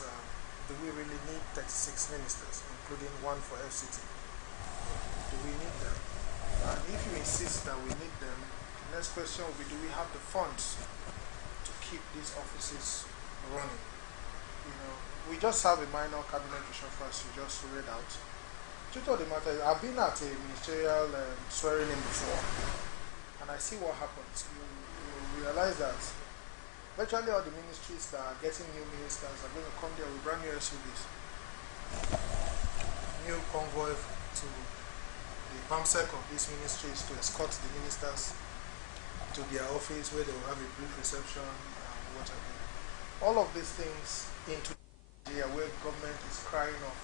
is, do we really need 36 ministers, including one for FCT? Do we need them? And if you insist that we need them, the next question will be, do we have the funds to keep these offices running? We just have a minor cabinet reshuffle, as you just read out. Truth of the matter is, I've been at a ministerial swearing in before, and I see what happens. You realize that virtually all the ministries that are getting new ministers are going to come there with brand new SUVs. New convoy to the PAMSEC of these ministries to escort the ministers to their office where they will have a brief reception and what have you. All of these things into Nigeria where government is crying of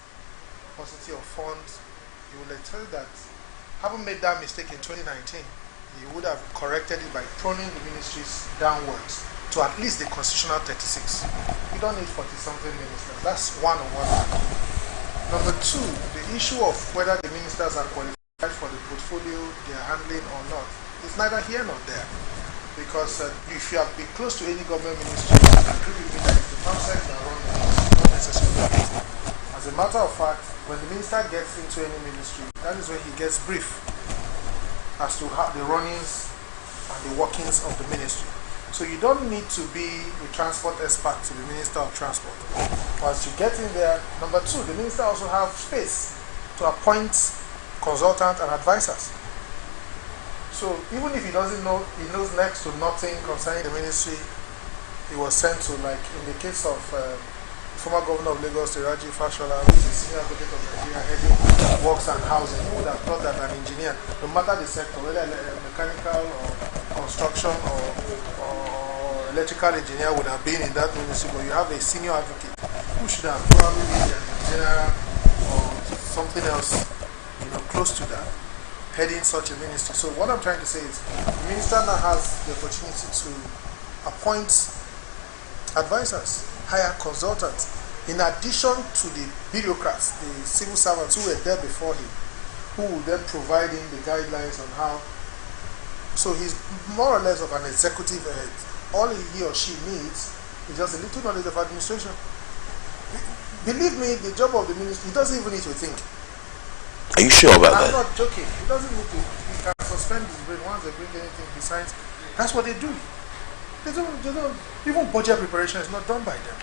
paucity of funds, you will tell that having made that mistake in 2019, you would have corrected it by pruning the ministries downwards to at least the constitutional 36. You don't need 40-something ministers. That's one on one. Number two, the issue of whether the ministers are qualified for the portfolio they are handling or not is neither here nor there. Because if you have been close to any government ministry, you agree with me that if the PAMSEC that run the ministry, not necessarily. As a matter of fact, when the minister gets into any ministry, that is when he gets brief as to how the runnings and the workings of the ministry. So you don't need to be a transport expert to be Minister of Transport. Once you get in there, number two, the minister also have space to appoint consultants and advisors. So even if he doesn't know, he knows next to nothing concerning the ministry, he was sent to, like in the case of former governor of Lagos, Raji Fashola, who is the senior advocate of Nigeria, heading works and housing. Who would have thought that an engineer, no matter the sector, whether mechanical or construction or electrical engineer, would have been in that ministry, but you have a senior advocate who should have probably been a general or something else, close to that, heading such a ministry. So what I'm trying to say is, the minister now has the opportunity to appoint advisors, hire consultants, in addition to the bureaucrats, the civil servants who were there before him, who will then provide him the guidelines on how. So he's more or less of an executive head. All he or she needs is just a little knowledge of administration. Believe me, the job of the ministry, he doesn't even need to think. Are you sure about that? I'm not joking. He doesn't need to. He can suspend his brain once they bring anything besides. That's what they do. They don't. Even budget preparation is not done by them.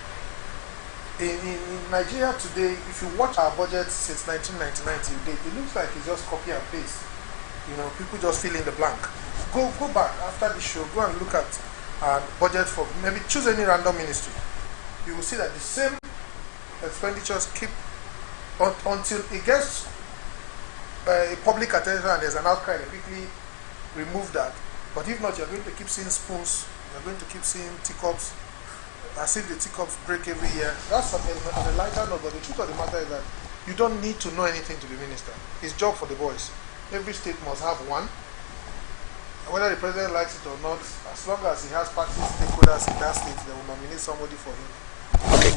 In Nigeria today, if you watch our budget since 1999, it looks like it's just copy and paste. People just fill in the blank. Go back after the show. Go and look at budget for, maybe choose any random ministry. You will see that the same expenditures keep until it gets public attention and there's an outcry. They quickly remove that. But if not, you're going to keep seeing spoons. You're going to keep seeing teacups, as if the teacups break every year. That's on a lighter note, but the truth of the matter is that you don't need to know anything to be minister. It's job for the boys. Every state must have one. Whether the president likes it or not, as long as he has party stakeholders in that state, they will nominate somebody for him. Okay.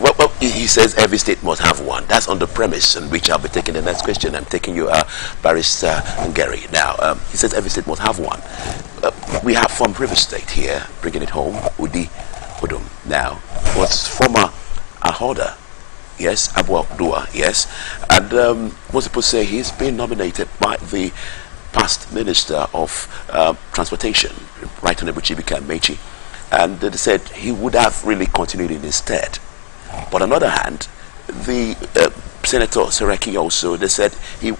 Well, he says every state must have one. That's on the premise on which I'll be taking the next question. I'm taking you, Barrister Gary. Now, he says every state must have one. We have from River State here, bringing it home, Udi Udum. Now, was former Ahoda, yes, Abu Dua, yes, and most people say he's been nominated by the past Minister of Transportation, Right Honorable Chibika Mechi, and they said he would have really continued in his stead. But on the other hand, the Senator Sereki also, they said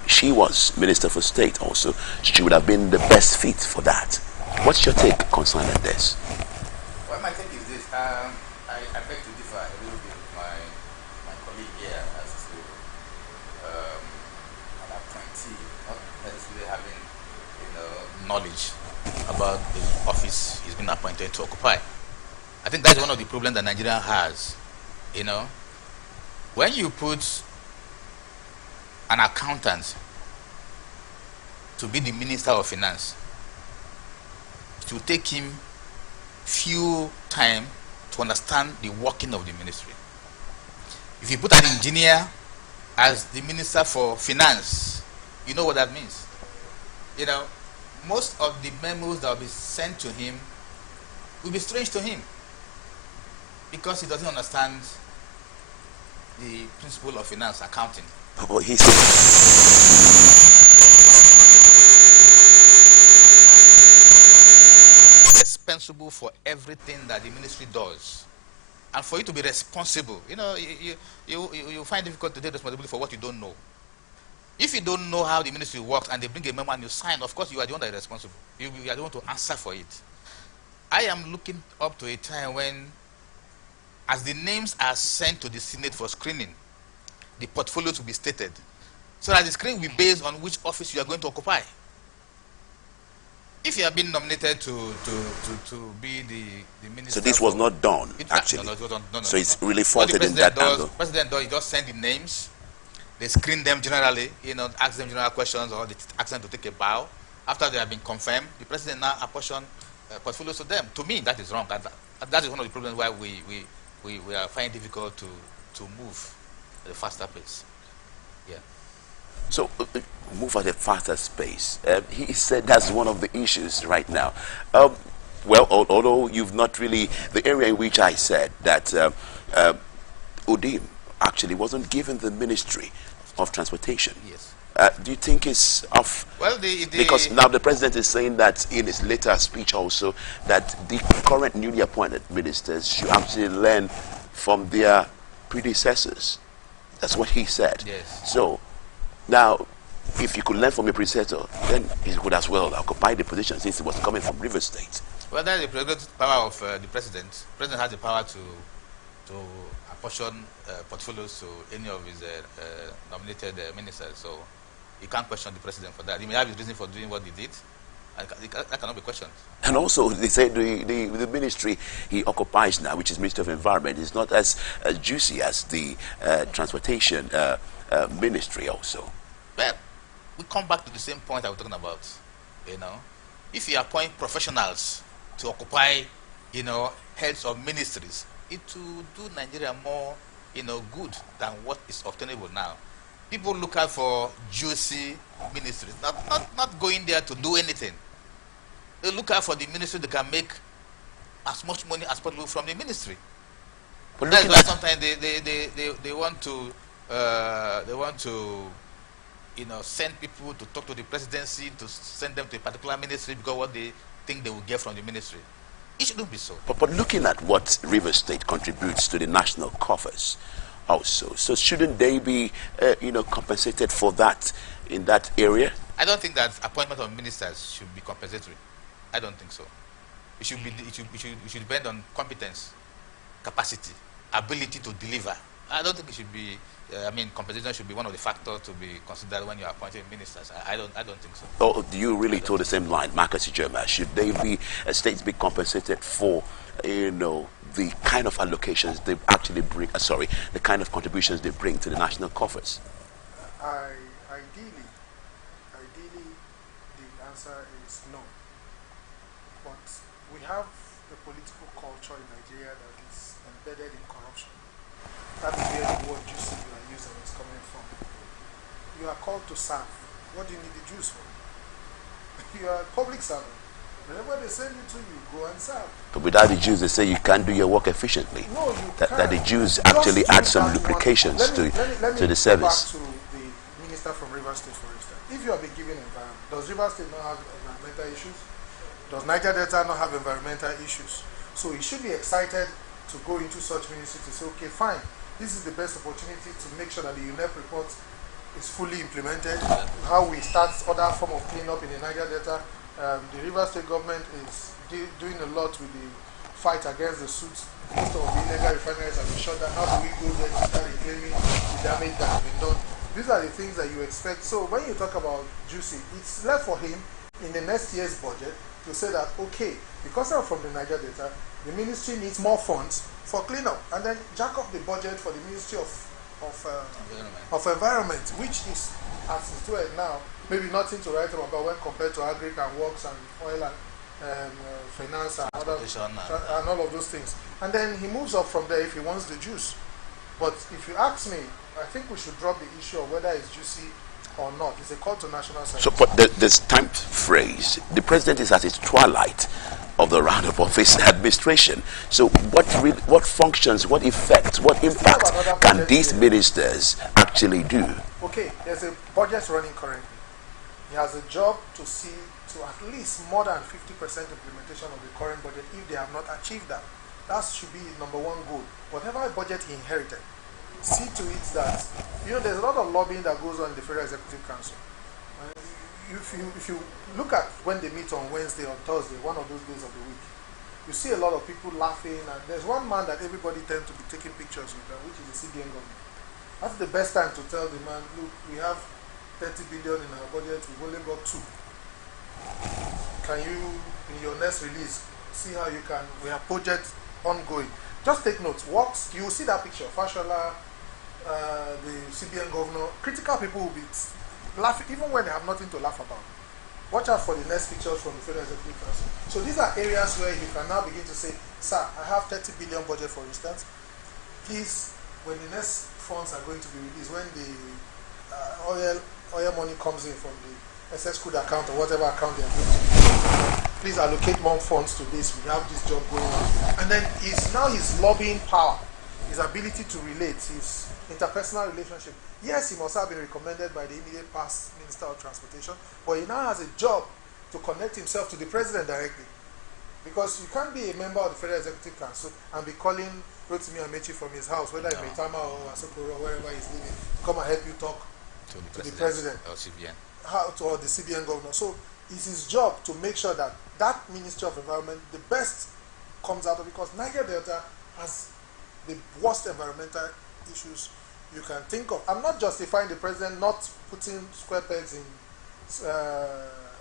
she was Minister for State also, she would have been the best fit for that. What's your take concerning this? Well, my take is this. I beg to differ a little bit with my colleague here as to an appointee not necessarily having knowledge about the office he's been appointed to occupy. I think that's one of the problems that Nigeria has. When you put an accountant to be the Minister of Finance, it will take him few time to understand the working of the ministry. If you put an engineer as the Minister for Finance, you know what that means. Most of the memos that will be sent to him will be strange to him because he doesn't understand the principle of finance, accounting. Oh, he's responsible for everything that the ministry does. And for you to be responsible, you find it difficult to take responsibility for what you don't know. If you don't know how the ministry works and they bring a memo and you sign, of course you are the one that is responsible. You are the one to answer for it. I am looking up to a time when, as the names are sent to the Senate for screening, the portfolios will be stated, so that the screening will be based on which office you are going to occupy. If you have been nominated to be the minister, so this was not done actually. So it's really faulted in that angle. President does, he just send the names, they screen them generally, ask them general questions, or they ask them to take a bow. After they have been confirmed, the president now apportion portfolios to them. To me, that is wrong. That is one of the problems why we are finding it difficult to move at a faster pace. Yeah. So move at a faster pace. He said that's one of the issues right now. Well, although you've not really, the area in which I said that Udim actually wasn't given the Ministry of Transportation. Yes. Do you think it's off? Well, because now the president is saying that in his later speech also that the current newly appointed ministers should actually learn from their predecessors. That's what he said. Yes. So now, if you could learn from your predecessor, then he could as well occupy the position since he was coming from River State. Well, that is the prerogative power of the president. The president has the power to apportion portfolios to any of his nominated ministers. So you can't question the president for that. He may have his reason for doing what he did. That cannot be questioned. And also, they say the ministry he occupies now, which is Ministry of Environment, is not as juicy as the transportation ministry also. Well, we come back to the same point I was talking about. If you appoint professionals to occupy, heads of ministries, it will do Nigeria more, good than what is obtainable now. People look out for juicy ministries, not going there to do anything. They look out for the ministry that can make as much money as possible from the ministry. But that's why sometimes they want to send people to talk to the presidency, to send them to a particular ministry because what they think they will get from the ministry. It shouldn't be so. But looking at what River State contributes to the national coffers also, so shouldn't they be compensated for that in that area? I don't think that appointment of ministers should be compensatory. I don't think so. It should should depend on competence, capacity, ability to deliver. I don't think it should be. Compensation should be one of the factors to be considered when you are appointing ministers. I don't think so. Oh, do you really toe the same line, Marcus Ijoma? Should they be states be compensated for, the kind of allocations they actually bring? The kind of contributions they bring to the national coffers. Ideally, the answer is no. But we have a political culture in Nigeria that is embedded in corruption. That is where the word juicy you are using is coming from. You are called to serve. What do you need the juice for? You are a public servant. Whenever they send you to, you go and serve. But without the Jews, they say you can't do your work efficiently. No, you can't. That the Jews actually add some lubrications to the service. Back to the minister from River State, for instance. If you have been given environment, does River State not have environmental issues? Does Niger Delta not have environmental issues? So you should be excited to go into such ministry to say, okay, fine, this is the best opportunity to make sure that the UNEP report is fully implemented. How we start other form of cleanup in the Niger Delta. The River State government is doing a lot with the fight against the suits. Most of the illegal refineries have been shut down. How do we go there to start reclaiming the damage that has been done? These are the things that you expect. So when you talk about juicy, it's left for him in the next year's budget to say that, okay, because I'm from the Niger Delta, the ministry needs more funds for cleanup, and then jack up the budget for the Ministry of Environment, which is, as it's doing now, maybe nothing to write home about when compared to agri and works and oil and finance and all of those things. And then he moves up from there if he wants the juice. But if you ask me, I think we should drop the issue of whether it's juicy or not. It's a call to national service. So, but this time phrase, the president is at its twilight. of the round-up of his administration. So what functions, what effects, what impact can these ministers actually do? Okay, there's a budget running currently. He has a job to see to at least more than 50% implementation of the current budget if they have not achieved that. That should be his number one goal. Whatever budget he inherited, see to it that, there's a lot of lobbying that goes on in the Federal Executive Council. If you look at when they meet on Wednesday or Thursday, one of those days of the week, you see a lot of people laughing, and there's one man that everybody tends to be taking pictures with, which is the CBN government. That's the best time to tell the man, look, we have 30 billion in our budget, we've only got 2. Can you, in your next release, see how you can, we have projects ongoing. Just take notes. You will see that picture, Fashola, the CBN governor, critical people will be laughing, even when they have nothing to laugh about. Watch out for the next pictures from the Federal Executive Council. So these are areas where you can now begin to say, sir, I have 30 billion budget, for instance. Please, when the next funds are going to be released, when the oil money comes in from the SS crude account or whatever account they are going to, please allocate more funds to this. We have this job going on. And then it's now his lobbying power, his ability to relate, his interpersonal relationship. Yes, he must have been recommended by the immediate past Minister of Transportation, but he now has a job to connect himself to the President directly. Because you can't be a member of the Federal Executive Council and be calling Rotimi Amechi from his house, whether in Maitama or Asokoro or wherever he's living, to come and help you talk to the President. Or CBN. Or the CBN governor. So it's his job to make sure that that Ministry of Environment, the best comes out of it, because Niger Delta has the worst environmental issues you can think of. I'm not justifying the president not putting square pegs in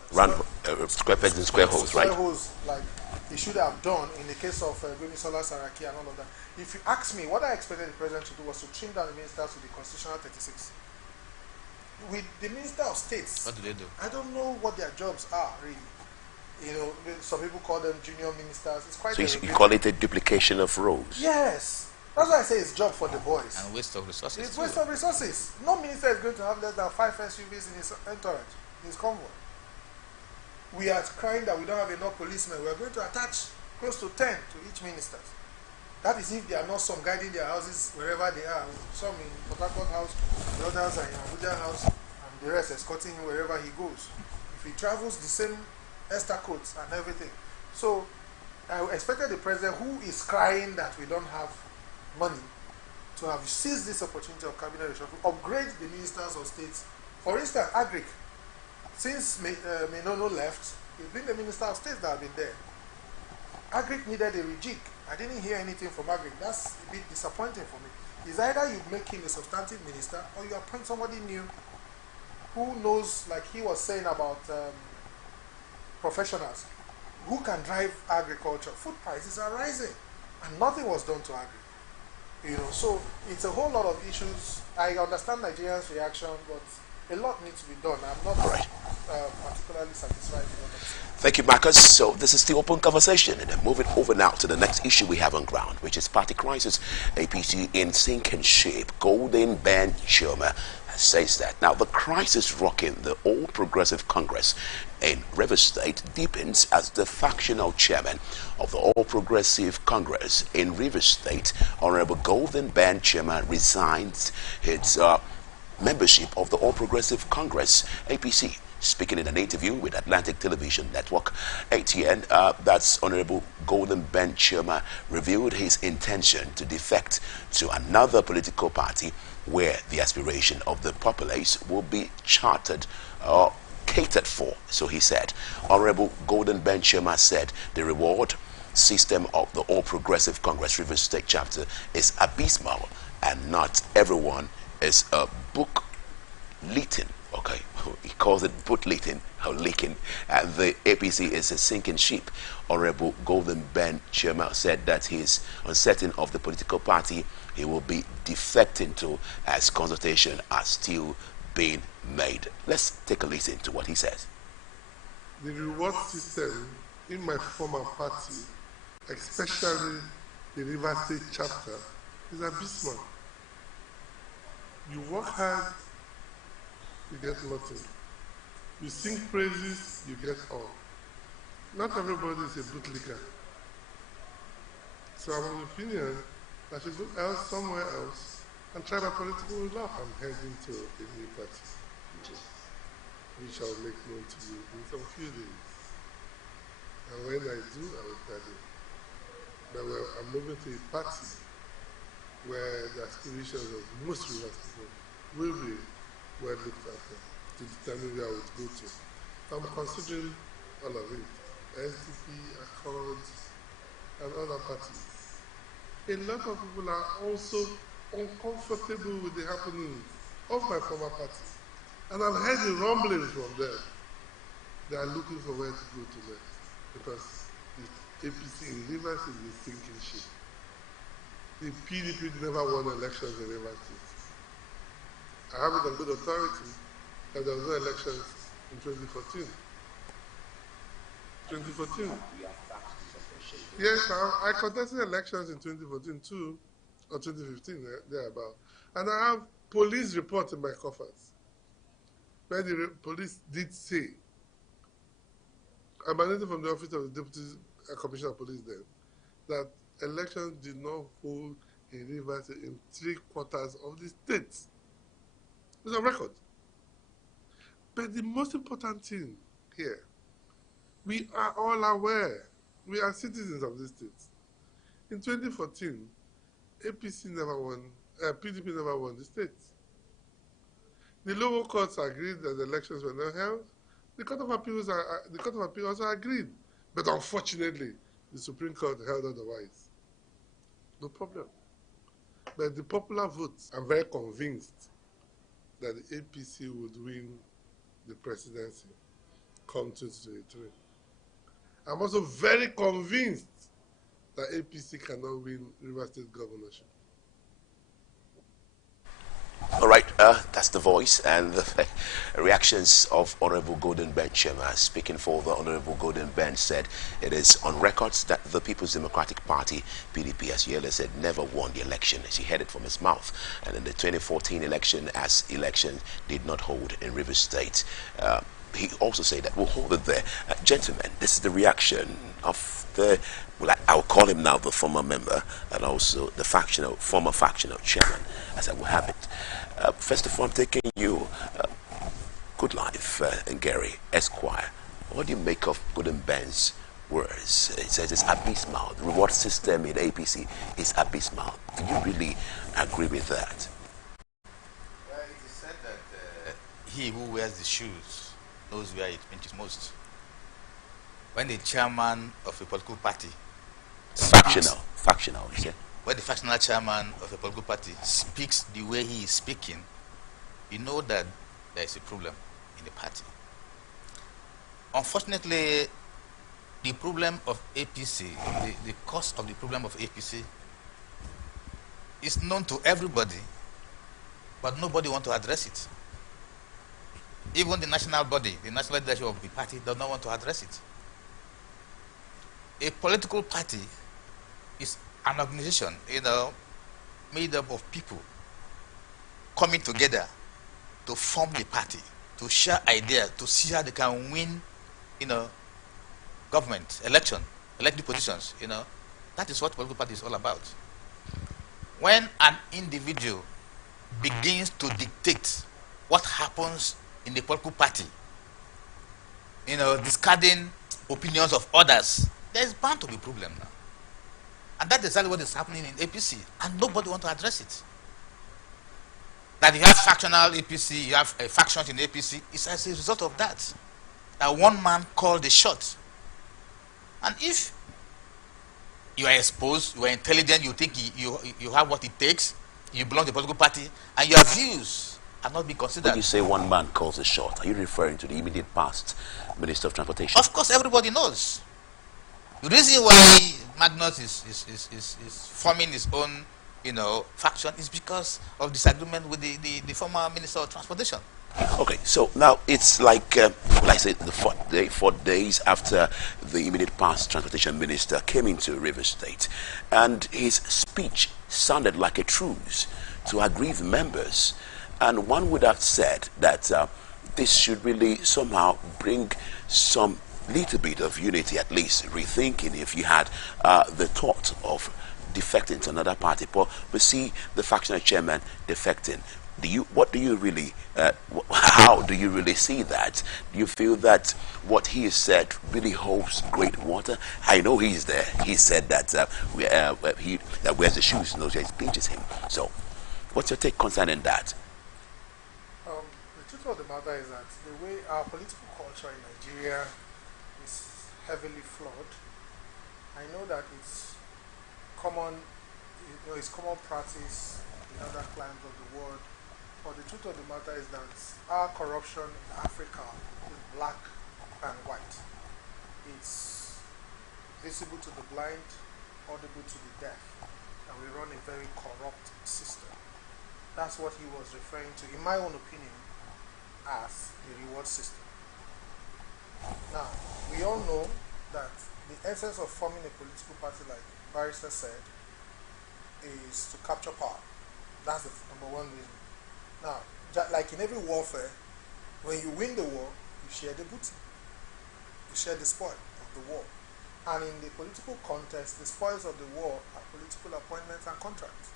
square pegs in square holes, right? Square holes, like he should have done in the case of Gwemisola Saraki and all of that. If you ask me, what I expected the president to do was to trim down the ministers to the constitutional 36. With the Minister of States, what do they do? I don't know what their jobs are really. Some people call them junior ministers. It's quite. So you call it a duplication of roles? Yes. That's why I say it's job for the boys. And waste of resources. It's waste of resources. No minister is going to have less than 5 SUVs in his entourage, in his convoy. We are crying that we don't have enough policemen. We are going to attach close to 10 to each minister. That is if there are not some guiding their houses wherever they are. Some in Port Harcourt house, the others are in Abuja house, and the rest escorting him wherever he goes. If he travels, the same Esther coats and everything. So I expected the president, who is crying that we don't have money, to have seized this opportunity of cabinet reshuffle, upgrade the ministers of states. For instance, Agric, since Menono left, it's been the minister of states that have been there. Agric needed a rejig. I didn't hear anything from Agric. That's a bit disappointing for me. It's either you make him a substantive minister or you appoint somebody new who knows, like he was saying about professionals, who can drive agriculture. Food prices are rising and nothing was done to Agric. So it's a whole lot of issues. I understand Nigerians' reaction, but a lot needs to be done. I'm not particularly satisfied with what I'm saying. Thank you, Marcus. So this is the open conversation, and then moving over now to the next issue we have on ground, which is party crisis. APC in sinking shape. Golden Band Choma says that. Now, the crisis rocking the All Progressive Congress in Rivers State deepens as the factional chairman of the All Progressive Congress in Rivers State, Honorable Golden Band Choma, resigns his membership of the All Progressive Congress, APC. Speaking in an interview with Atlantic Television Network, ATN, that's Honorable Golden Ben Choma revealed his intention to defect to another political party where the aspiration of the populace will be chartered or catered for. So he said. Honorable Golden Ben Choma said the reward system of the All Progressive Congress Rivers State chapter is abysmal, and not everyone is a book leaking. Okay, he calls it boot leaking or leaking, and the APC is a sinking ship. Honorable Golden Ben Choma said that he is uncertain of the political party he will be defecting to, as consultation are still being made. Let's take a listen to what he says. The reward system in my former party, especially the River State chapter, is abysmal. You work hard, you get nothing. You sing praises, you get all. Not everybody is a bootlicker. So I'm of the opinion that I should go somewhere else and try my political luck. I'm heading to a new party, which I'll make known to you in some few days. And when I do, I will tell you. But I'm moving to a party where the aspirations of most Rivers people will be well looked after to determine where I would go to. So I'm considering all of it. SDP, Accord, and other parties. A lot of people are also uncomfortable with the happenings of my former party. And I've heard the rumblings from them. They are looking for where to go to next. Because the APC in Rivers is a sinking ship. The PDP never won elections in Rivers State. I have it on good authority that there was no elections in 2014. 2014. Yes, I contested elections in 2014 too, or 2015, thereabout. And I have police reports in my coffers where the police did say, emanating from the office of the Deputy Commissioner of Police then, that elections did not hold in Rivers in 3/4 of the states. It's a record. But the most important thing here, we are all aware, we are citizens of this state. In 2014, APC never won, PDP never won the state. The lower courts agreed that the elections were not held. The Court of Appeals also agreed. But unfortunately, the Supreme Court held otherwise. No problem. But the popular votes, I'm very convinced that the APC would win the presidency come 2023. I'm also very convinced that APC cannot win River State governorship. All right, that's the voice and the reactions of Honorable Golden Bench. Speaking for the Honorable Golden Bench, said it is on records that the People's Democratic Party, PDP, as Yele said, never won the election. She heard it from his mouth. And in the 2014 election, as election did not hold in Rivers State, he also said that we'll hold it there. Gentlemen, this is the reaction of the, well, I'll call him now the former member and also the former factional chairman, as I will have it. First of all, I'm taking you, Good Life, Gary Esquire. What do you make of Golden Ben's words? It says it's abysmal. The reward system in APC is abysmal. Do you really agree with that? Well, it is said that he who wears the shoes knows where it pinches most. When the chairman of a political party Factional, you said. when the factional chairman of a political party speaks the way he is speaking, you know that there is a problem in the party. Unfortunately, the problem of APC, the cause of the problem of APC is known to everybody, but nobody wants to address it. Even the national body, the national leadership of the party does not want to address it. A political party is an organization, made up of people coming together to form the party, to share ideas, to see how they can win, government, elected positions, That is what political party is all about. When an individual begins to dictate what happens in the political party, discarding opinions of others, there's bound to be a problem now. And that's exactly what is happening in APC, and nobody wants to address it. That you have factional APC, you have factions in APC, it's as a result of that. That one man called the shot. And if you are exposed, you are intelligent, you think you have what it takes, you belong to a political party, and your views are not being considered. When you say one man calls a shot, are you referring to the immediate past Minister of Transportation? Of course, everybody knows. The reason why Magnus is forming his own, faction is because of disagreement with the former Minister of Transportation. Okay, so now it's like, I said, the 4 days after the immediate past transportation minister came into Rivers State, and his speech sounded like a truce to aggrieved members, and one would have said that this should really somehow bring some little bit of unity, at least rethinking if you had the thought of defecting to another party. But we see the factional chairman defecting. What do you really, how do you really see that? Do you feel that what he has said really holds great water? I know he's there. He said that he that wears the shoes knows where it pinches him. So, what's your take concerning that? The truth of the matter is that the way our political culture in Nigeria is heavily flawed. I know that it's common, it's common practice in other climes of the world. But the truth of the matter is that our corruption in Africa is black and white. It's visible to the blind, audible to the deaf, and we run a very corrupt system. That's what he was referring to, in my own opinion, as the reward system. Now, we all know that the essence of forming a political party, like Barrister said, is to capture power. That's the number one reason. Now, like in every warfare, when you win the war, you share the booty. You share the spoil of the war. And in the political context, the spoils of the war are political appointments and contracts.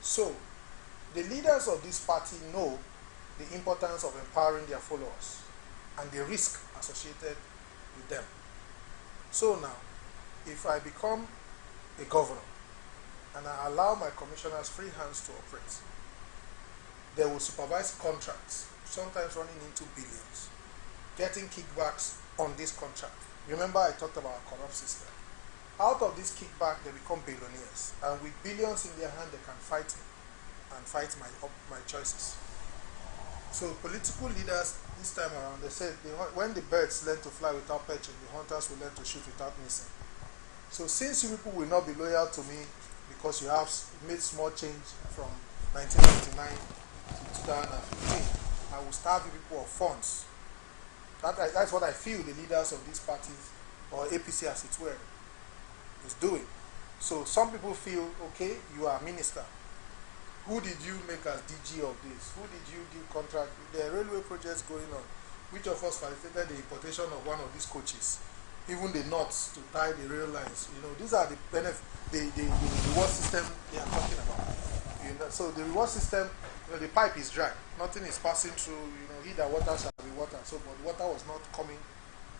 So, the leaders of this party know the importance of empowering their followers and the risk associated with them. So now, if I become a governor and I allow my commissioners free hands to operate, they will supervise contracts, sometimes running into billions, getting kickbacks on this contract. Remember I talked about a corrupt system. Out of this kickback, they become billionaires, and with billions in their hand, they can fight me and fight my choices. So political leaders this time around, they said when the birds learn to fly without perching, the hunters will learn to shoot without missing. So since you people will not be loyal to me because you have made small change from 1999 to 2015, I will starve you people of funds. That's what I feel the leaders of these parties, or APC as it were, is doing. So some people feel, okay, you are a minister. Who did you make as DG of this? Who did you give contract? There are railway projects going on. Which of us facilitated the importation of one of these coaches? Even the knots to tie the rail lines. You know, these are the benefits, the reward system they are talking about. You know, so the reward system, you know, the pipe is dry. Nothing is passing through. You know, he that water shall be water. So, but water was not coming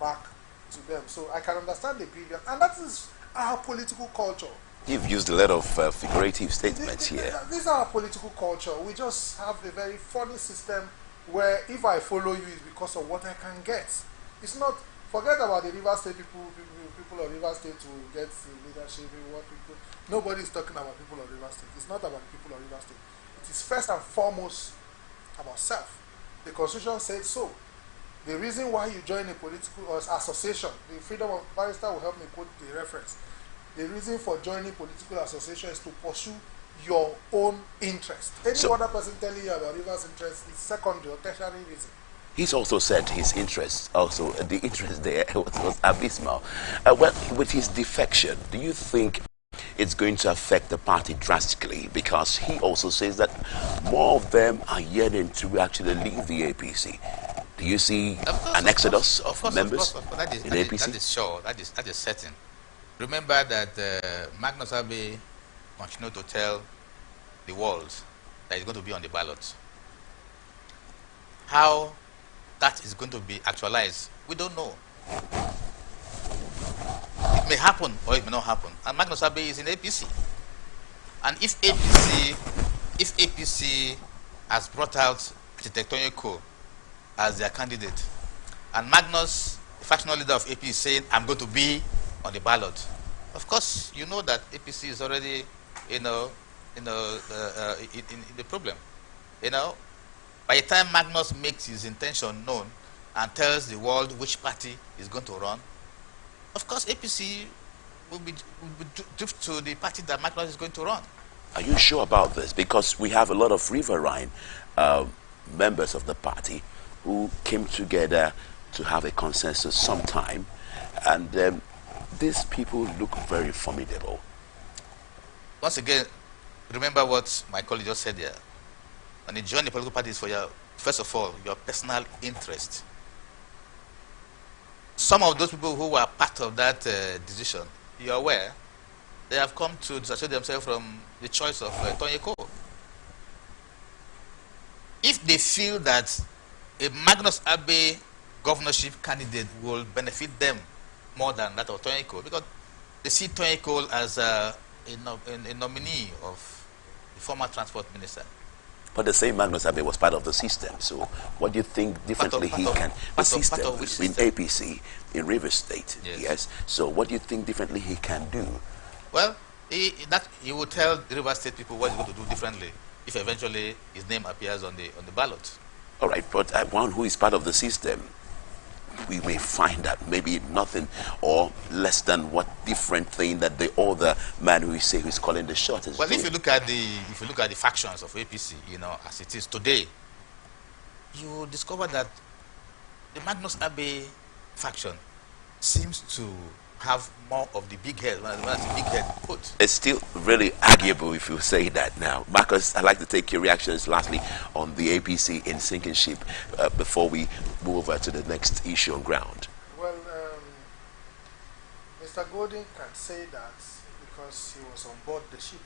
back to them. So I can understand the grievance, and that is our political culture. You've used a lot of figurative statements here. These are our political culture. We just have a very funny system where if I follow you, it's because of what I can get. It's not, forget about the River State people of River State to get leadership. What people, nobody is talking about people of River State. It's not about people of River State. It is first and foremost about self. The Constitution said so. The reason why you join a political association, the Freedom of Barrister will help me quote the reference. The reason for joining political association is to pursue your own interest. Any other person telling you about River's interest is secondary or tertiary reason. He's also said his interest, also the interest there was abysmal. Well, with his defection, do you think it's going to affect the party drastically? Because he also says that more of them are yearning to actually leave the APC. Do you see an exodus of members in APC? That is sure. That is certain. Remember that Magnus Abbey continued to tell the world that he's going to be on the ballot. How that is going to be actualized, we don't know. It may happen or it may not happen. And Magnus Abbey is in APC. And if APC has brought out Architectonico as their candidate, and Magnus, the factional leader of APC, is saying, I'm going to be on the ballot. Of course, you know that APC is already, in the problem. You know, by the time Magnus makes his intention known and tells the world which party is going to run, of course, APC will be drift to the party that Magnus is going to run. Are you sure about this? Because we have a lot of riverine members of the party who came together to have a consensus sometime, and these people look very formidable. Once again, remember what my colleague just said there. When you join the political parties for your, first of all, your personal interest. some of those people who were part of that decision, you're aware, they have come to disassociate themselves from the choice of Tony Cole. If they feel that a Magnus Abbey governorship candidate will benefit them more than that of Tony Cole, because they see Tony Cole as a nominee of the former transport minister. But the same Magnus Abbey was part of the system. So what do you think differently he can... The system in APC, in Rivers State, yes. So what do you think differently he can do? Well, he will tell the Rivers State people what he's going to do differently if eventually his name appears on the ballot. All right, but one who is part of the system, we may find that maybe nothing or less than what different thing that the other man who is calling the shots is well, doing. if you look at the factions of APC, as it is today, you will discover that the Magnus Abbey faction seems to have more of the big head, when the big head put. It's still really arguable if you say that now. Marcus, I'd like to take your reactions lastly on the APC in sinking ship before we move over to the next issue on ground. Well, Mr. Gordon can say that because he was on board the ship.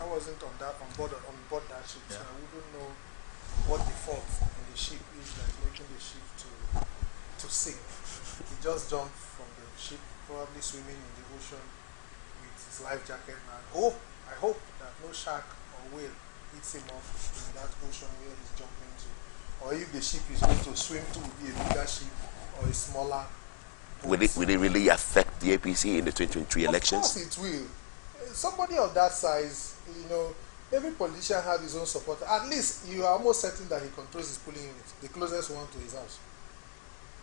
I wasn't on board that ship, so I wouldn't know what the fault in the ship is that's making the ship to sink. He just jumped from the ship, probably swimming in the ocean with his life jacket, and I hope that no shark or whale hits him off in that ocean where he's jumping to. Or if the ship is going to swim to, will be a bigger ship or a smaller boat. Will it really affect the APC in the 2023 elections? Of course it will. Somebody of that size, every politician has his own supporter. At least you are almost certain that he controls his polling unit, the closest one to his house.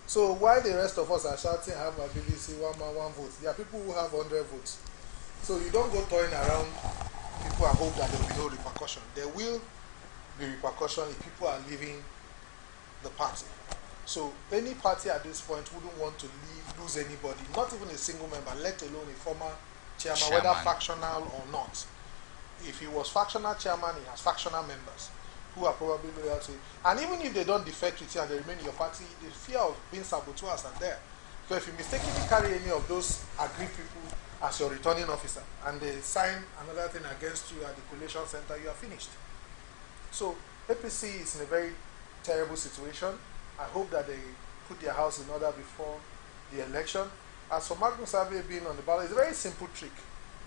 So while the rest of us are shouting, have my BBC, one man, one vote, there are people who have 100 votes. So you don't go toying around people and hope that there will be no repercussion. There will be repercussion if people are leaving the party. So any party at this point wouldn't want to lose anybody, not even a single member, let alone a former chairman, whether factional or not. If he was factional chairman, he has factional members who are probably loyal to him. And even if they don't defect with you and they remain in your party, the fear of being saboteurs are there. So if you mistakenly carry any of those aggrieved people as your returning officer and they sign another thing against you at the collation center, you are finished. So APC is in a very terrible situation. I hope that they put their house in order before the election. As for Magnus Abbey being on the ballot, it's a very simple trick.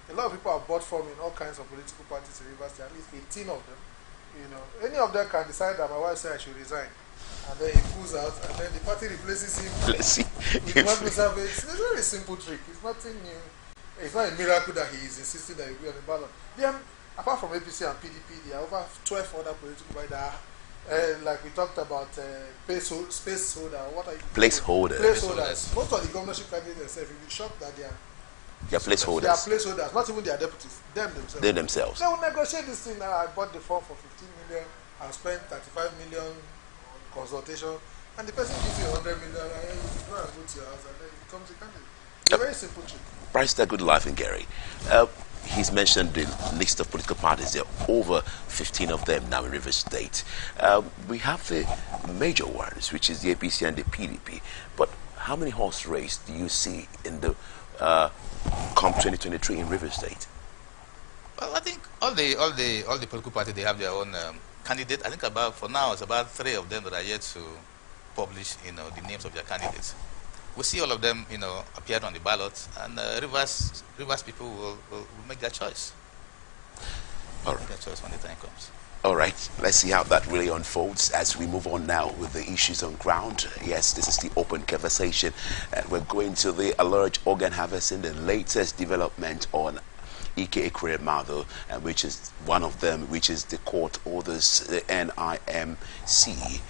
A lot of people are bought from in all kinds of political parties in Rivers State, at least 18 of them. Any of them can decide that my wife said I should resign, and then he pulls out, and then the party replaces him with Magnus Abbey. It's a very simple trick. It's nothing new. It's not a miracle that he is insisting that he will be on the ballot. Then, apart from APC and PDP, there are over 12 other political parties that are, like we talked about, placeholder. What are you? Placeholders. Placeholders. Most of the governorship candidates themselves, you'll be shocked that they are placeholders. They are placeholders, not even their deputies, They themselves. They will negotiate this thing now. I bought the form for 15 million, I spent 35 million on consultation, and the person gives you 100 million, and you go and go to your house, and then it becomes a candidate. It's a very simple trick. Barrister Goodlife and Gary, he's mentioned the list of political parties. There are over 15 of them now in Rivers State. We have the major ones, which is the APC and the PDP. But how many horse race do you see in the come 2023 in Rivers State? Well, I think all the political parties, they have their own candidate. I think for now it's about 3 of them that are yet to publish the names of their candidates. We see all of them appear on the ballot, and Rivers people will make their choice. All right. Make their choice when the time comes. All right, let's see how that really unfolds as we move on now with the issues on ground. Yes, this is the open conversation, and we're going to the alleged organ harvesting, the latest development on Ike Ekweremadu, which is one of them, which is the court orders the NIMC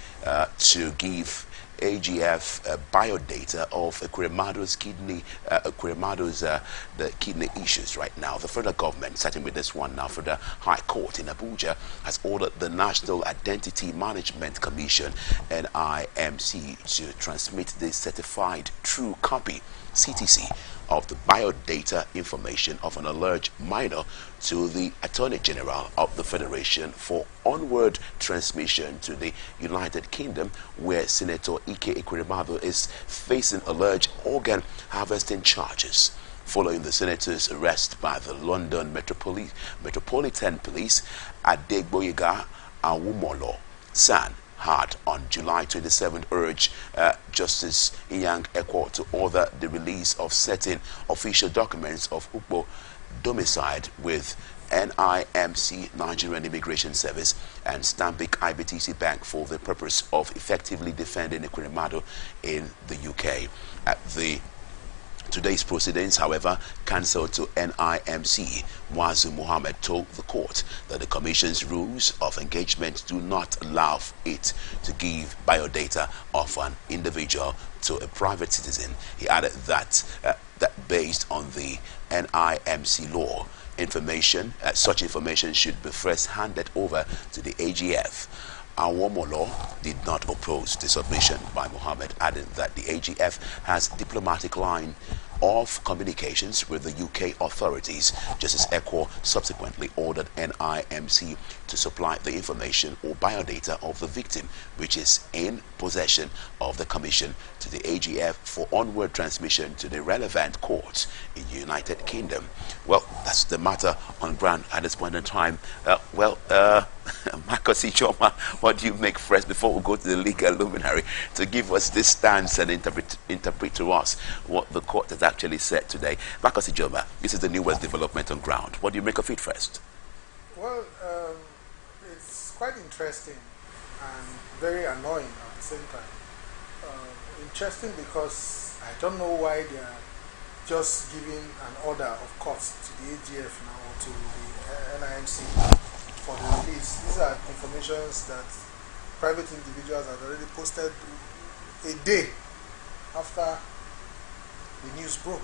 to give AGF biodata of Ekweremadu's kidney, the kidney issues right now. The federal government, starting with this one now, for the High Court in Abuja, has ordered the National Identity Management Commission, NIMC, to transmit the certified true copy, CTC, of the biodata information of an alleged minor to the Attorney General of the Federation for onward transmission to the United Kingdom, where Senator Ike Ekweremadu is facing alleged organ harvesting charges. Following the senator's arrest by the London Metropolitan Police, Adegboyega Awumolo San had on July 27 urged Justice Inyang Ekwo to order the release of certain official documents of Ukpo domiciled with NIMC, Nigerian Immigration Service, and Stanbic IBTC Bank for the purpose of effectively defending Ekweremadu in the UK. Today's proceedings, however, cancelled to NIMC. Wazu Mohammed told the court that the Commission's rules of engagement do not allow it to give biodata of an individual to a private citizen. He added that based on the NIMC law, such information should be first handed over to the AGF. Awomolo did not oppose the submission by Mohammed, adding that the AGF has diplomatic line of communications with the UK authorities. Justice Ekwo subsequently ordered NIMC to supply the information or biodata of the victim, which is in possession of the Commission, to the AGF for onward transmission to the relevant courts in the United Kingdom. Well, that's the matter on ground at this point in time. Marcus Ichoma, what do you make first before we go to the legal luminary to give us this stance and interpret to us what the court has actually said today? Marcus Ichoma, this is the newest development on ground. What do you make of it first? Well, it's quite interesting and very annoying at the same time. Interesting because I don't know why they are just giving an order of course to the AGF now or to the NIMC for the release. These are informations that private individuals had already posted a day after the news broke.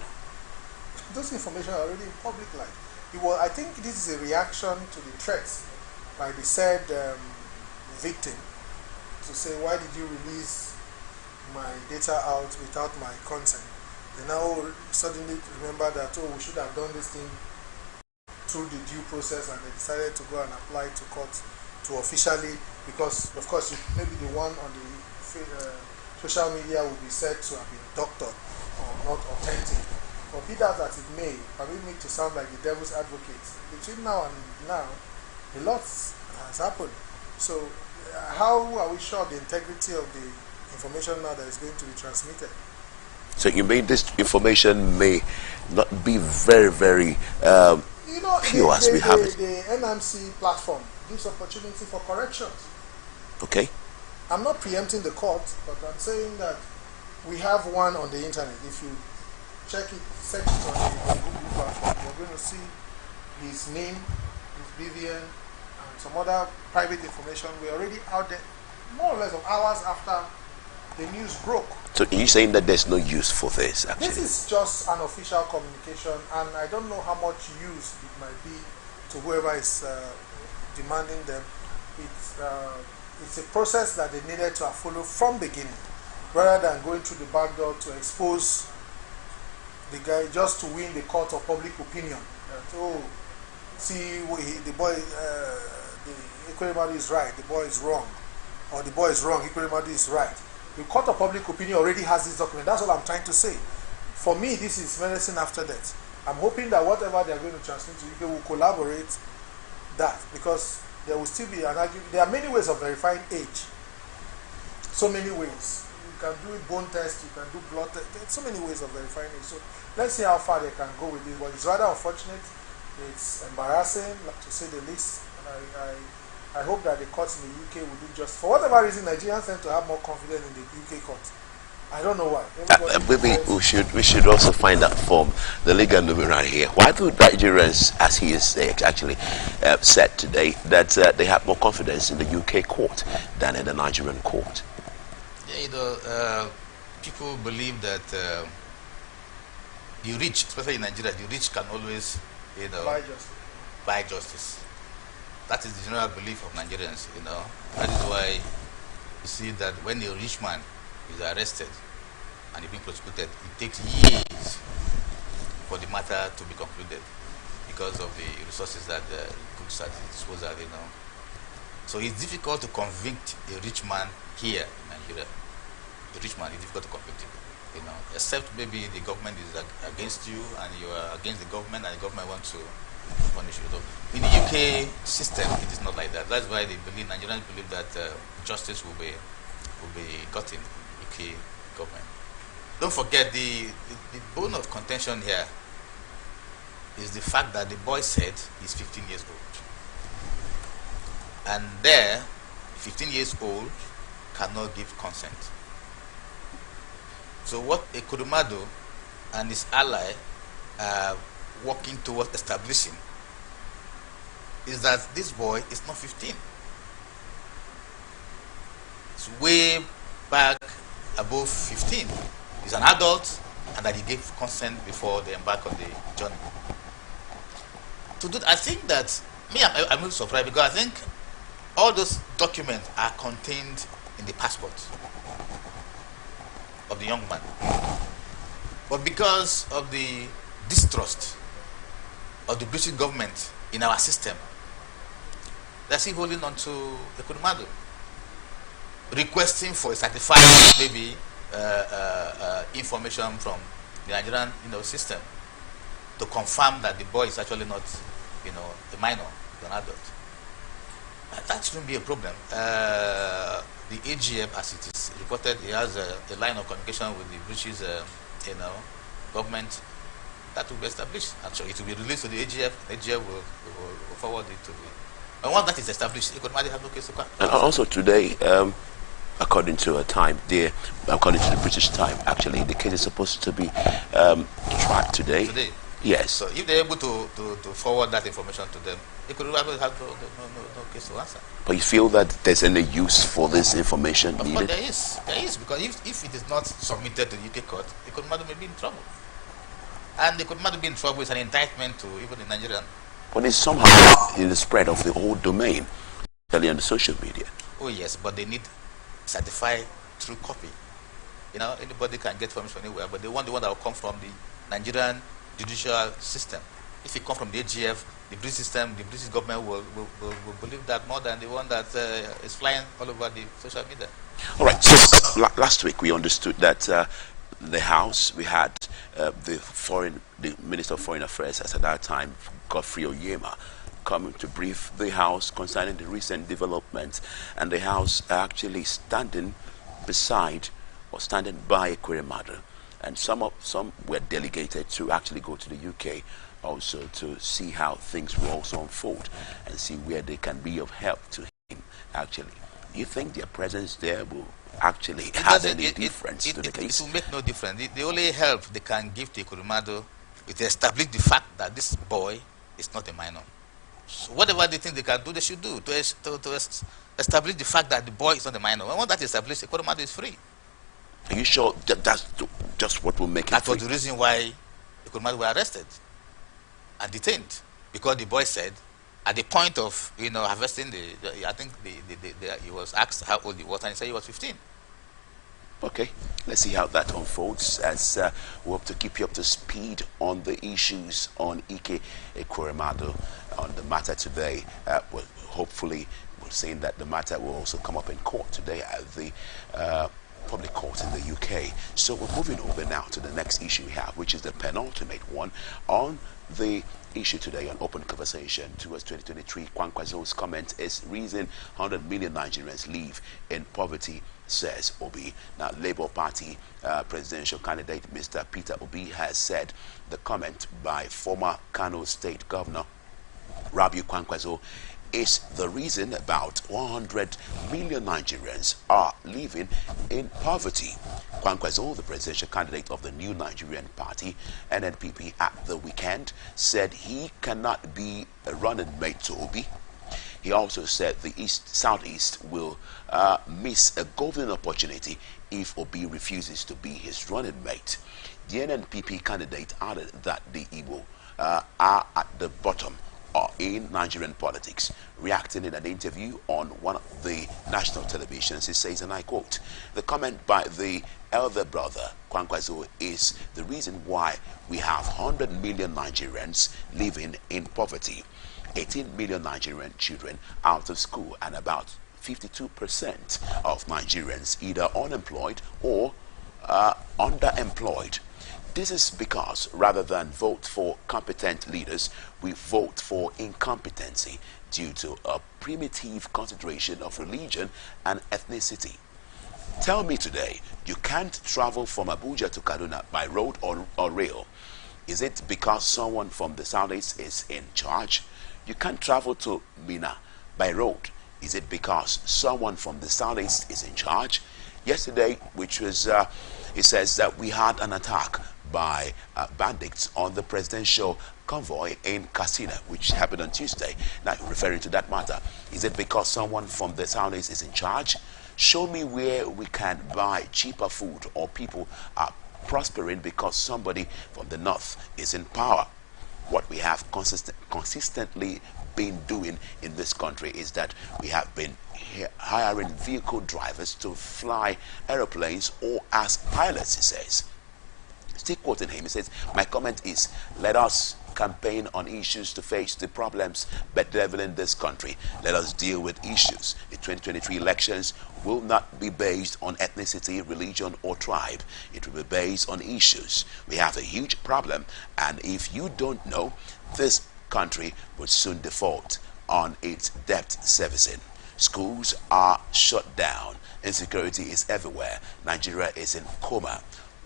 Those information are already in public life. I think this is a reaction to the threats by the said victim to say, why did you release my data out without my consent? They now suddenly remember that, oh, we should have done this thing through the due process, and they decided to go and apply to court to officially, because of course maybe the one on the social media will be said to have been doctored or not authentic. But be that as it may, permit me to sound like the devil's advocate. Between now and now, a lot has happened. So how are we sure of the integrity of the information now that is going to be transmitted? So you mean this information may not be very, very pure as we have it? The NMC platform gives opportunity for corrections. Okay. I'm not preempting the court, but I'm saying that we have one on the internet. If you check it, search it on the Google platform, you're going to see his name, his BVN, and some other private information. We're already out there, more or less of hours after the news broke. So are you saying that there's no use for this, actually? This is just an official communication, and I don't know how much use it might be to whoever is demanding them. It's a process that they needed to have followed from beginning, rather than going through the back door to expose the guy just to win the court of public opinion. That, oh, see, the boy, the Ekweremadu is right, the boy is wrong, or the boy is wrong, Ekweremadu is right. The court of public opinion already has this document. That's all I'm trying to say. For me, this is medicine after death. I'm hoping that whatever they are going to transmit to you, they will collaborate that, because there will still be an argument. There are many ways of verifying age. So many ways. You can do a bone test, you can do blood test. There's so many ways of verifying it. So let's see how far they can go with this. But it's rather unfortunate. It's embarrassing, to say the least. And I hope that the courts in the UK will do just, for whatever reason, Nigerians tend to have more confidence in the UK courts. I don't know why. Maybe we should also find out from the legal luminary here. Why do Nigerians, as he is actually said today, that they have more confidence in the UK court than in the Nigerian court? Yeah, people believe that the rich, especially in Nigeria, the rich can always, buy justice. That is the general belief of Nigerians. That is why you see that when a rich man is arrested and he's being prosecuted, it takes years for the matter to be concluded because of the resources that puts at his disposal, So it's difficult to convict a rich man here in Nigeria. A rich man is difficult to convict him, except maybe the government is against you and you are against the government and the government wants to punish you. So in the UK system, it is not like that. That's why Nigerians believe that justice will be gotten in the UK government. Don't forget the bone of contention here is the fact that the boy said he's 15 years old. And there, 15 years old cannot give consent. So what a Kurumado and his ally are working towards establishing is that this boy is not 15. It's way back above 15. He's an adult and that he gave consent before they embark on the journey. To do, I think that, I'm really surprised because I think all those documents are contained in the passport of the young man. But because of the distrust of the British government in our system, they're still holding on to the Kurumado, requesting for a certified maybe information from the Nigerian system to confirm that the boy is actually not a minor, an adult. That shouldn't be a problem. The AGM, as it is reported, he has a line of communication with the British government. That will be established. Actually, it will be released to the AGF. The AGF will forward it to the... And once that is established, it could have no case to come. And also today, according to according to the British Time, actually, the case is supposed to be tried today. Today? Yes. So if they're able to forward that information to them, they could have no case to answer. But you feel that there's any use for this information Of needed? course there is, because if it is not submitted to the UK court, the Kurumado may be in trouble. And the Kurumado be in trouble is an indictment to even the Nigerian. But it's somehow in the spread of the whole domain, especially on the social media. Oh yes, but they need certified true copy. Anybody can get information anywhere, but they want the one that will come from the Nigerian judicial system. If it comes from the AGF, the British system, the British government will believe that more than the one that is flying all over the social media. All right, so last week we understood that the House, we had the Minister of Foreign Affairs at that time, Godfrey Oyema, coming to brief the House concerning the recent developments, and the House actually standing by Kurumado, and some were delegated to actually go to the UK also to see how things will also unfold and see where they can be of help to him. Actually, do you think their presence there will actually have any difference to the case? It will make no difference. The only help they can give to Kurumado is to establish the fact that this boy is not a minor. So whatever they think they can do, they should do to establish the fact that the boy is not a minor. Once that is established, Kurumado is free. Are you sure that's just what will make it free? That was the reason why the Kurumado were arrested and detained, because the boy said at the point of harvesting I think he was asked how old he was, and he said he was 15. Okay, let's see how that unfolds as we hope to keep you up to speed on the issues on Ike Kurumado on the matter today. Hopefully, we're saying that the matter will also come up in court today at the public court in the UK. So we're moving over now to the next issue we have, which is the penultimate one on the issue today on Open Conversation towards 2023. Kwankwaso's comment is reason 100 million Nigerians live in poverty, says Obi. Now, Labour Party presidential candidate Mr. Peter Obi has said the comment by former Kano State Governor Rabiu Kwankwaso is the reason about 100 million Nigerians are living in poverty. Kwankwaso, the presidential candidate of the new Nigerian party, NNPP, at the weekend, said he cannot be a running mate to Obi. He also said the Southeast will miss a golden opportunity if Obi refuses to be his running mate. The NNPP candidate added that the Igbo are at the bottom in Nigerian politics. Reacting in an interview on one of the national televisions, he says, and I quote, "The comment by the elder brother, Kwankwaso, is the reason why we have 100 million Nigerians living in poverty, 18 million Nigerian children out of school, and about 52% of Nigerians either unemployed or underemployed. This is because rather than vote for competent leaders, we vote for incompetency due to a primitive consideration of religion and ethnicity. Tell me today, you can't travel from Abuja to Kaduna by road or rail. Is it because someone from the southeast is in charge? You can't travel to Mina by road. Is it because someone from the southeast is in charge? Yesterday, which was, it says that we had an attack by bandits on the presidential convoy in Katsina, which happened on Tuesday. Now, referring to that matter, is it because someone from the southeast is in charge? Show me where we can buy cheaper food or people are prospering because somebody from the north is in power. What we have consistently been doing in this country is that we have been hiring vehicle drivers to fly aeroplanes or as pilots, he says. Still quoting him, he says, "My comment is, let us campaign on issues to face the problems bedeviling this country. Let us deal with issues. The 2023 elections will not be based on ethnicity, religion, or tribe. It will be based on issues. We have a huge problem, and if you don't know, this country will soon default on its debt servicing. Schools are shut down. Insecurity is everywhere. Nigeria is in coma.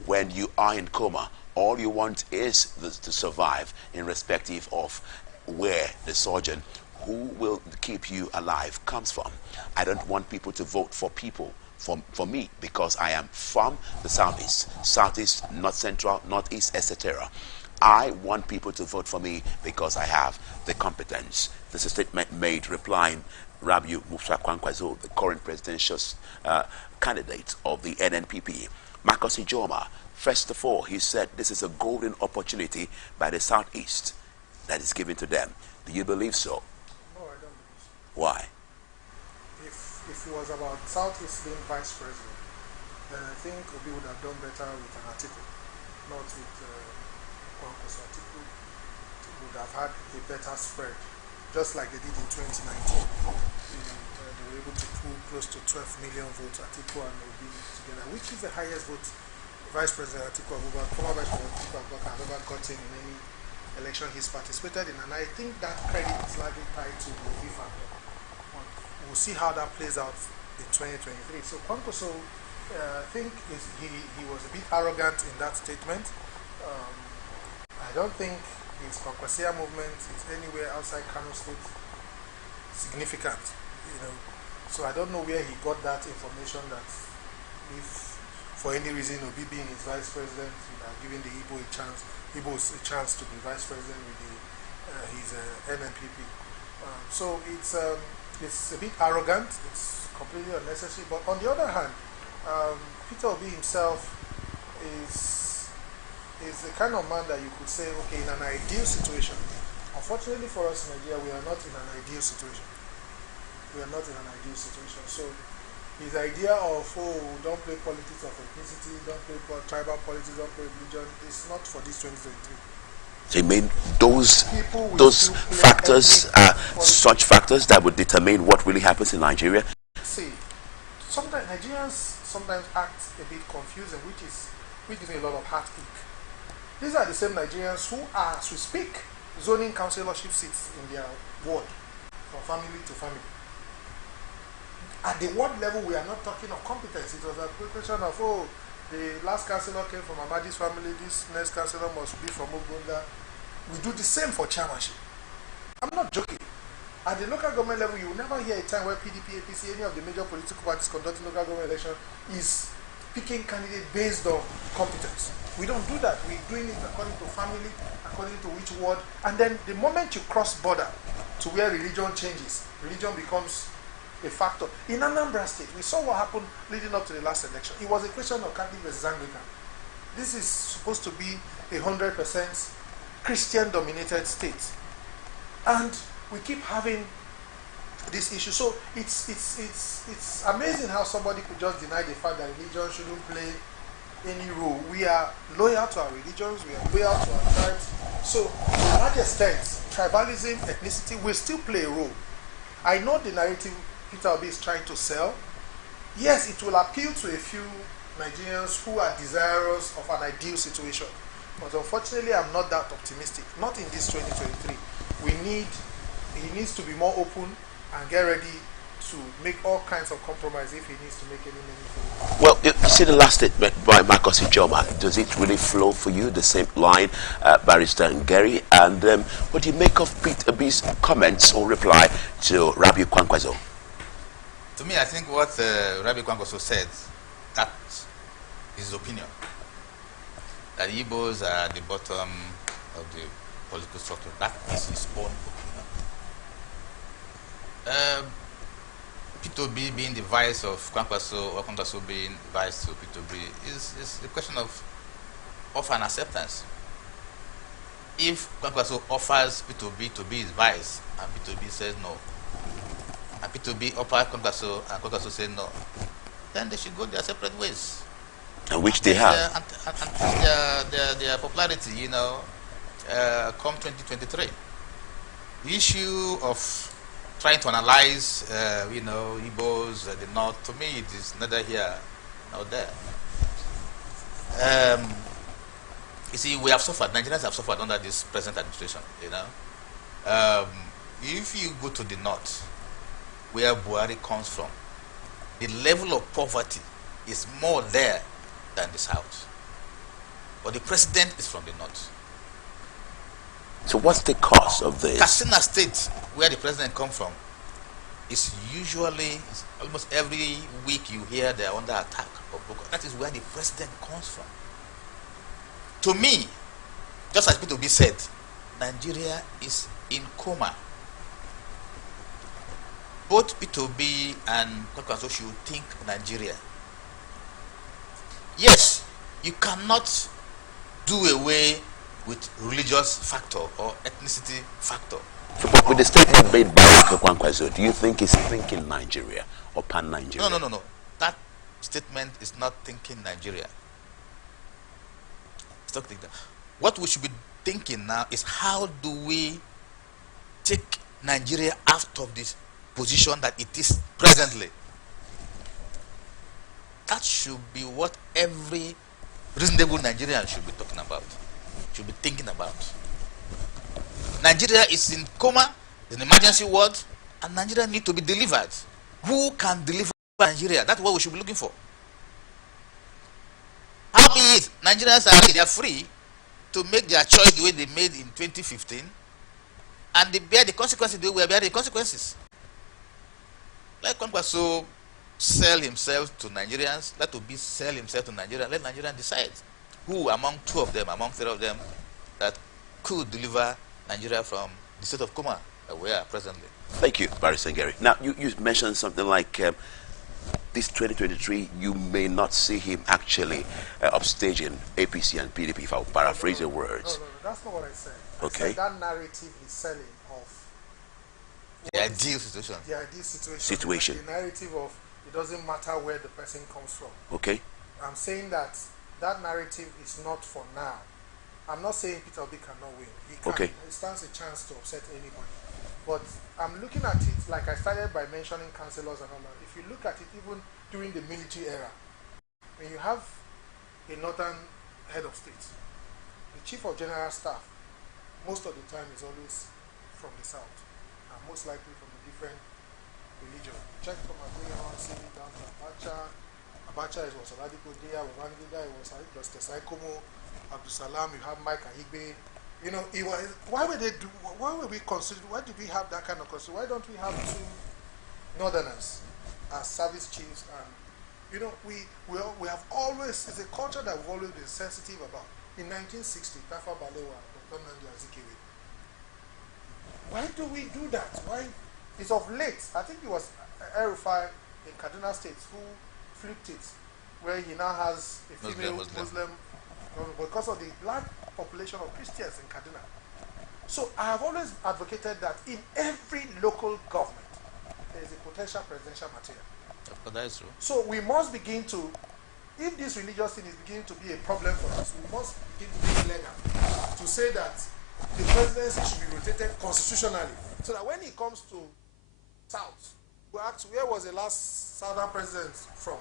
When you are in coma, all you want is to survive, irrespective of where the surgeon who will keep you alive comes from. I don't want people to vote for people for me because I am from the southeast, north central, northeast, etc. I want people to vote for me because I have the competence." This is a statement made replying Rabiu Musa Kwankwaso, the current presidential candidate of the NNPP. Marcus Ijoma, first of all, he said this is a golden opportunity by the Southeast that is given to them. Do you believe so? No, I don't believe so. Why? If it was about Southeast being vice president, then I think Obi would have done better with an article, not with Kwankwaso. Article would have had a better spread, just like they did in 2019. They were able to pull close to 12 million votes, Atiku and Obi together, which is the highest vote Vice President Atiku Abubakar, former Vice President Atiku Abubakar, has ever gotten in any election he's participated in, and I think that credit is largely tied to the Obi factor. We'll see how that plays out in 2023. So Kwankwaso, I think he was a bit arrogant in that statement. I don't think his Kwankwasia movement is anywhere outside Kano State significant, So I don't know where he got that information that if for any reason Obi being his vice president, giving the Igbos a chance to be vice president with his NNPP. So it's a bit arrogant. It's completely unnecessary. But on the other hand, Peter Obi himself is the kind of man that you could say, okay, in an ideal situation. Unfortunately for us in Nigeria, we are not in an ideal situation. So his idea of, don't play politics of ethnicity, don't play tribal politics, don't play religion, is not for this 2023. So you mean those factors are such factors that would determine what really happens in Nigeria? See, sometimes Nigerians act a bit confusing, which gives me a lot of heartache. These are the same Nigerians who are, as we speak, zoning councillorship seats in their ward, from family to family. At the ward level, we are not talking of competence. It was a question of, the last councillor came from Amadi's family, this next councillor must be from Ogbonda. We do the same for chairmanship. I'm not joking. At the local government level, you will never hear a time where PDP, APC, any of the major political parties conducting local government election is picking candidate based on competence. We don't do that. We're doing it according to family, according to which ward. And then the moment you cross border to where religion changes, religion becomes a factor. In Anambra State, we saw what happened leading up to the last election. It was a question of Catholic versus Anglican. This is supposed to be 100% Christian-dominated state. And we keep having this issue. So it's amazing how somebody could just deny the fact that religion shouldn't play any role. We are loyal to our religions, we are loyal to our tribes. So to a large extent, tribalism, ethnicity will still play a role. I know the narrative Peter Obi is trying to sell. Yes, it will appeal to a few Nigerians who are desirous of an ideal situation. But unfortunately, I'm not that optimistic. Not in this 2023. He needs to be more open and get ready to make all kinds of compromise if he needs to make any meaningful. Well, you see the last statement by Marcus Ijoma. Does it really flow for you, the same line, Barrister Ngeri? And what do you make of Pete Obi's comments or reply to Rabiu Kwankwaso? To me, I think what Rabiu Kwankwaso said, that is his opinion. That Igbos are at the bottom of the political structure. That is his own opinion. P2B being the vice of Kwankwaso or Kwankwaso being vice to P2B is a question of offer and acceptance. If Kwankwaso offers P2B to be his vice and P2B says no, and P2B offers Kwankwaso and Kwankwaso says no, then they should go their separate ways. And which they have. Their popularity, come 2023. The issue of trying to analyze, Igbos, the North, to me, it is neither here nor there. You see, we have suffered, Nigerians have suffered under this present administration, If you go to the North, where Buhari comes from, the level of poverty is more there than the South. But the president is from the North. So what's the cause of this? Katsina State, where the president comes from, is usually, almost every week you hear they are under attack of Boko. That is where the president comes from. To me, just as P2B said, Nigeria is in coma. Both P2B and Kwankwaso should think Nigeria. Yes, you cannot do away with religious factor or ethnicity factor. But with the statement made by Kwankwaso, do you think he's thinking Nigeria or pan-Nigeria? No. That statement is not thinking Nigeria. It's not thinking. What we should be thinking now is how do we take Nigeria out of this position that it is presently. That should be what every reasonable Nigerian should be talking about, should be thinking about. Nigeria is in coma, in emergency ward, and Nigeria need to be delivered. Who can deliver Nigeria? That's what we should be looking for. How be it, Nigerians are free to make their choice the way they made in 2015, and they bear the consequences the way we bear the consequences. Let Kwankwaso sell himself to Nigerians, let Obi sell himself to Nigeria, let Nigerians decide who among two of them, among three of them, that could deliver Nigeria from the state of coma that we are presently. Thank you, Barrister Ngeri. Now, you mentioned something like this 2023, you may not see him actually upstaging APC and PDP, if I'll paraphrase your words. No, that's not what I said. Okay. I said that narrative is selling of The ideal situation. the ideal situation. The narrative of it doesn't matter where the person comes from. Okay. I'm saying that narrative is not for now. I'm not saying Peter Obi cannot win. He can. Okay. He stands a chance to upset anybody. But I'm looking at it like I started by mentioning councillors and all that. If you look at it even during the military era, when you have a northern head of state, the chief of general staff, most of the time is always from the south, and most likely from a different religion. Check from Agoyawansi down to Abacha, it was Oladipo Dia, Babangida, it was Justice Aikomo, Abdusalam, you have Mike Ahigbe. You know, it was, why did we have that kind of consideration? Why don't we have two northerners as service chiefs? And you know, we have always, it's a culture that we've always been sensitive about. In 1960, Tafa Balewa, Dr. Nandi Azikiwe. Why do we do that? Why? It's of late. I think it was El-Rufai in Kaduna State who flipped it, where he now has a female Muslim because of the large population of Christians in Kaduna. So I have always advocated that in every local government, there is a potential presidential material. But that is true. So we must begin to, if this religious thing is beginning to be a problem for us, we must begin to make it legal to say that the presidency should be rotated constitutionally, so that when it comes to South, we ask where was the last Southern president from?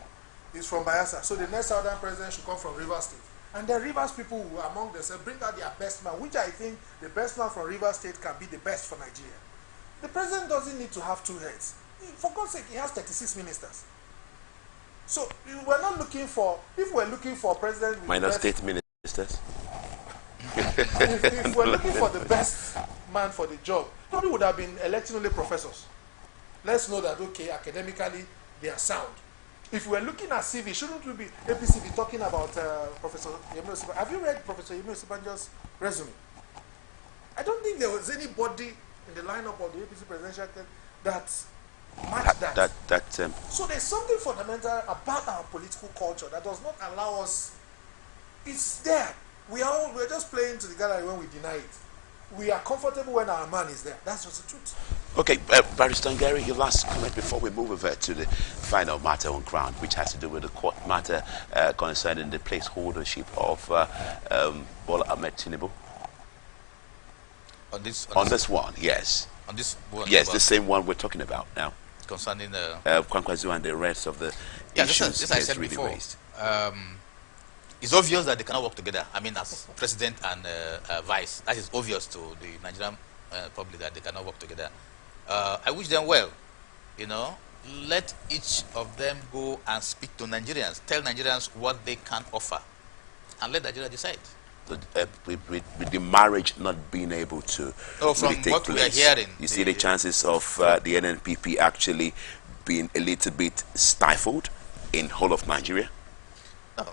He's from Bayelsa. So the next Southern president should come from Rivers State. And the Rivers people who are among themselves bring out their best man, which I think the best man from Rivers State can be the best for Nigeria. The president doesn't need to have two heads. For God's sake, he has 36 ministers. So we're not looking for, if we're looking for a president with minor state ministers. if we're looking for the best man for the job, probably would have been electing only professors. Let's know that, okay, academically, they are sound. If we're looking at CV, shouldn't we be, APC be talking about Professor Yemi Osibanjo? Have you read Professor Yemi Osibanjo's resume? I don't think there was anybody in the lineup of the APC presidential that matched that. So there's something fundamental about our political culture that does not allow us. It's there. We're just playing to the gallery when we deny it. We are comfortable when our man is there. That's just the truth. Okay, Barrister Gary, your last comment before we move over to the final matter on ground, which has to do with the court matter concerning the placeholdership of Bola Ahmed Tinubu. On this one, yes. On this one? Yes, the same one we're talking about now. Concerning the... Kwankwaso and the rest of the issues this I said really before. raised. It's obvious that they cannot work together. I mean, as president and vice, that is obvious to the Nigerian public that they cannot work together. I wish them well. You know, let each of them go and speak to Nigerians, tell Nigerians what they can offer, and let Nigeria decide. With the marriage not being able to from really take what place, we are hearing, you see the chances of the NNPP actually being a little bit stifled in whole of Nigeria? No.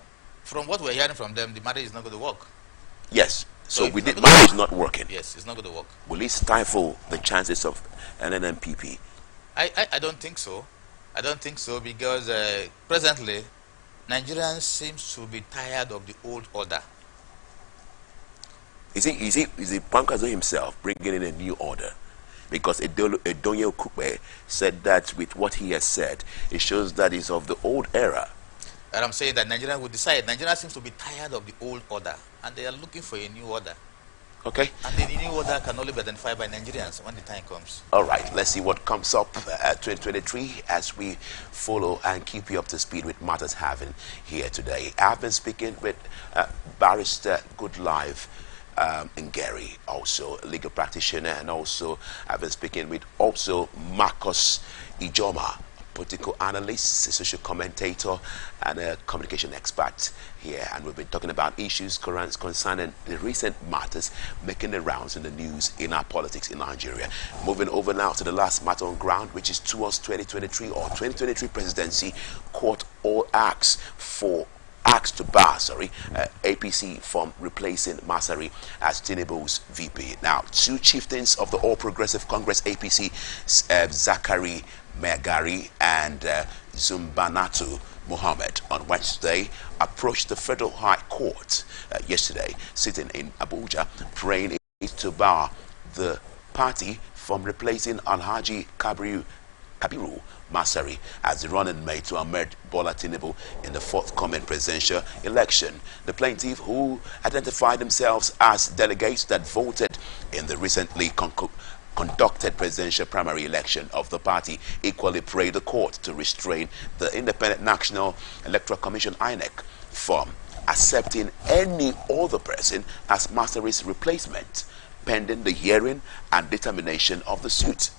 From what we're hearing from them, the marriage is not going to work. Yes. So So marriage is not working. Yes, it's not going to work. Will it stifle the chances of an NNPP? I don't think so. I don't think so, because presently, Nigerians seems to be tired of the old order. Is it Kwankwaso himself bringing in a new order? Because Edonye Okupe said that with what he has said, it shows that he's of the old era. And I'm saying that Nigerians will decide. Nigeria seems to be tired of the old order, and they are looking for a new order. Okay. And the new order can only be identified by Nigerians when the time comes. All right, let's see what comes up 2023 as we follow and keep you up to speed with matters having here today. I've been speaking with Barrister Goodlife Ngeri, also a legal practitioner, and also I've been speaking with also Marcus Ijoma, political analyst, a social commentator, and a communication expert here. And we've been talking about issues concerning the recent matters making the rounds in the news in our politics in Nigeria. Moving over now to the last matter on ground, which is towards 2023 or 2023 presidency. Court all acts to bar, APC from replacing Masari as Tinubu's VP. Now, two chieftains of the All Progressive Congress APC, Zachary Megari and Zumbanatu Mohammed, on Wednesday approached the Federal High Court yesterday, sitting in Abuja, praying to bar the party from replacing Alhaji Kabiru Masari as the running mate to Ahmed Bola Tinubu in the forthcoming presidential election. The plaintiff, who identified themselves as delegates that voted in the recently conducted presidential primary election of the party, equally prayed the court to restrain the Independent National Electoral Commission (INEC) from accepting any other person as Masari's replacement, pending the hearing and determination of the suit.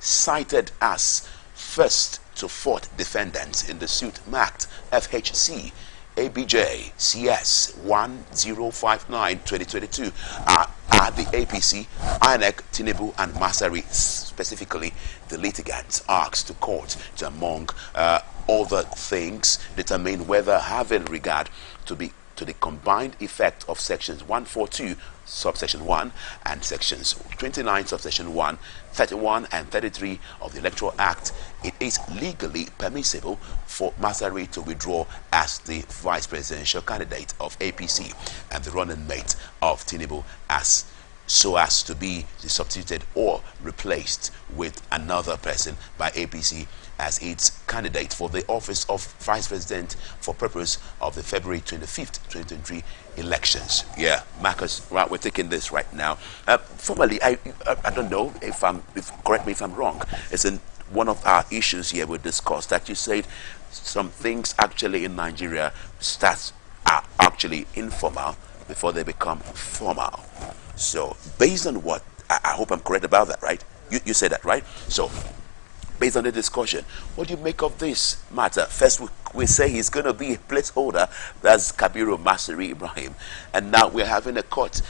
Cited as first to fourth defendants in the suit marked FHC ABJ CS 1059-2022 are the APC, INEC, Tinubu, and Masari. Specifically, the litigants asked the court to, among other things, determine whether, having regard to the combined effect of sections 142 subsection 1 and sections 29 subsection 1, 31 and 33 of the Electoral Act, it is legally permissible for Masari to withdraw as the vice presidential candidate of APC and the running mate of Tinubu as so as to be substituted or replaced with another person by APC as its candidate for the office of Vice President for purpose of the February 25th, 2023 elections. Yeah, Marcus, right, we're taking this right now. Formally, I don't know correct me if I'm wrong. It's in one of our issues here we discussed that you said some things actually in Nigeria are actually informal before they become formal. So based on what, I hope I'm correct about that, right? You said that, right? So based on the discussion, what do you make of this matter? First, we say he's going to be a placeholder. That's Kabiru Masiri Ibrahim. And now we're having a court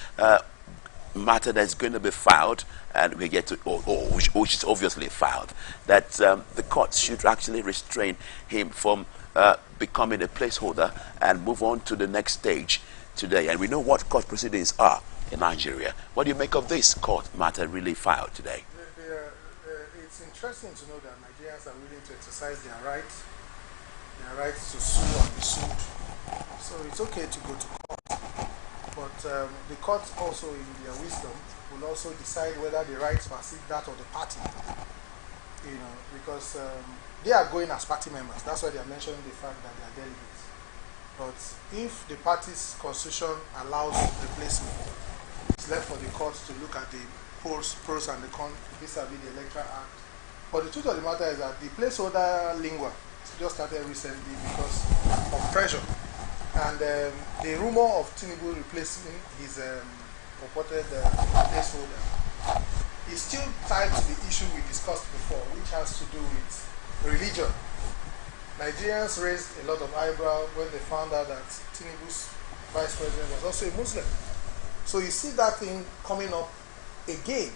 matter that's going to be filed, and we get to, which is obviously filed, that the court should actually restrain him from becoming a placeholder and move on to the next stage today. And we know what court proceedings are in Nigeria. What do you make of this court matter really filed today? It's interesting to know that Nigerians are willing to exercise their rights to sue and be sued. So it's okay to go to court. But the courts also, in their wisdom, will also decide whether the rights supersede that of the party. Because they are going as party members. That's why they are mentioning the fact that they are delegates. But if the party's constitution allows replacement, it's left for the courts to look at the pros and the cons vis-a-vis the Electoral Act. But the truth of the matter is that the placeholder lingua just started recently because of pressure. And the rumor of Tinubu replacing his purported placeholder is still tied to the issue we discussed before, which has to do with religion. Nigerians raised a lot of eyebrow when they found out that Tinubu's vice president was also a Muslim. So you see that thing coming up again,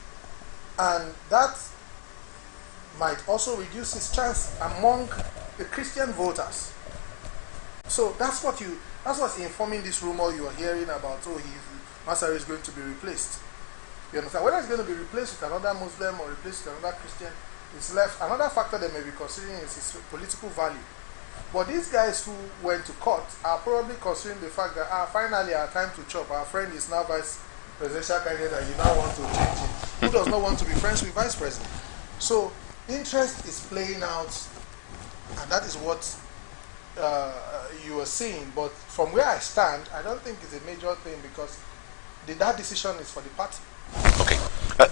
and that might also reduce his chance among the Christian voters. So that's what's informing this rumor you are hearing about. Masari is going to be replaced. You understand? Whether it's going to be replaced with another Muslim or replaced with another Christian, it's left. Another factor they may be considering is his political value. But these guys who went to court are probably considering the fact that finally our time to chop. Our friend is now vice presidential candidate, and you now want to change him. Who does not want to be friends with vice president? So interest is playing out, and that is what you are seeing. But from where I stand, I don't think it's a major thing because that decision is for the party. Okay,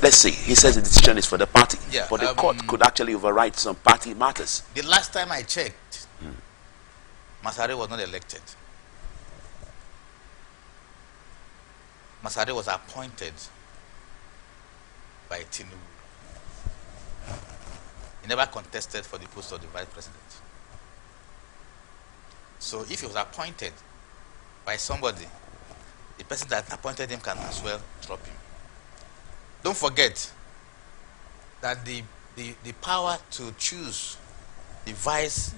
let's see. He says the decision is for the party, Yeah, but the court could actually override some party matters. The last time I checked, Masari was not elected. Masari was appointed by Tinubu. He never contested for the post of the vice president. So if he was appointed by somebody, the person that appointed him can as well drop him. Don't forget that the power to choose the vice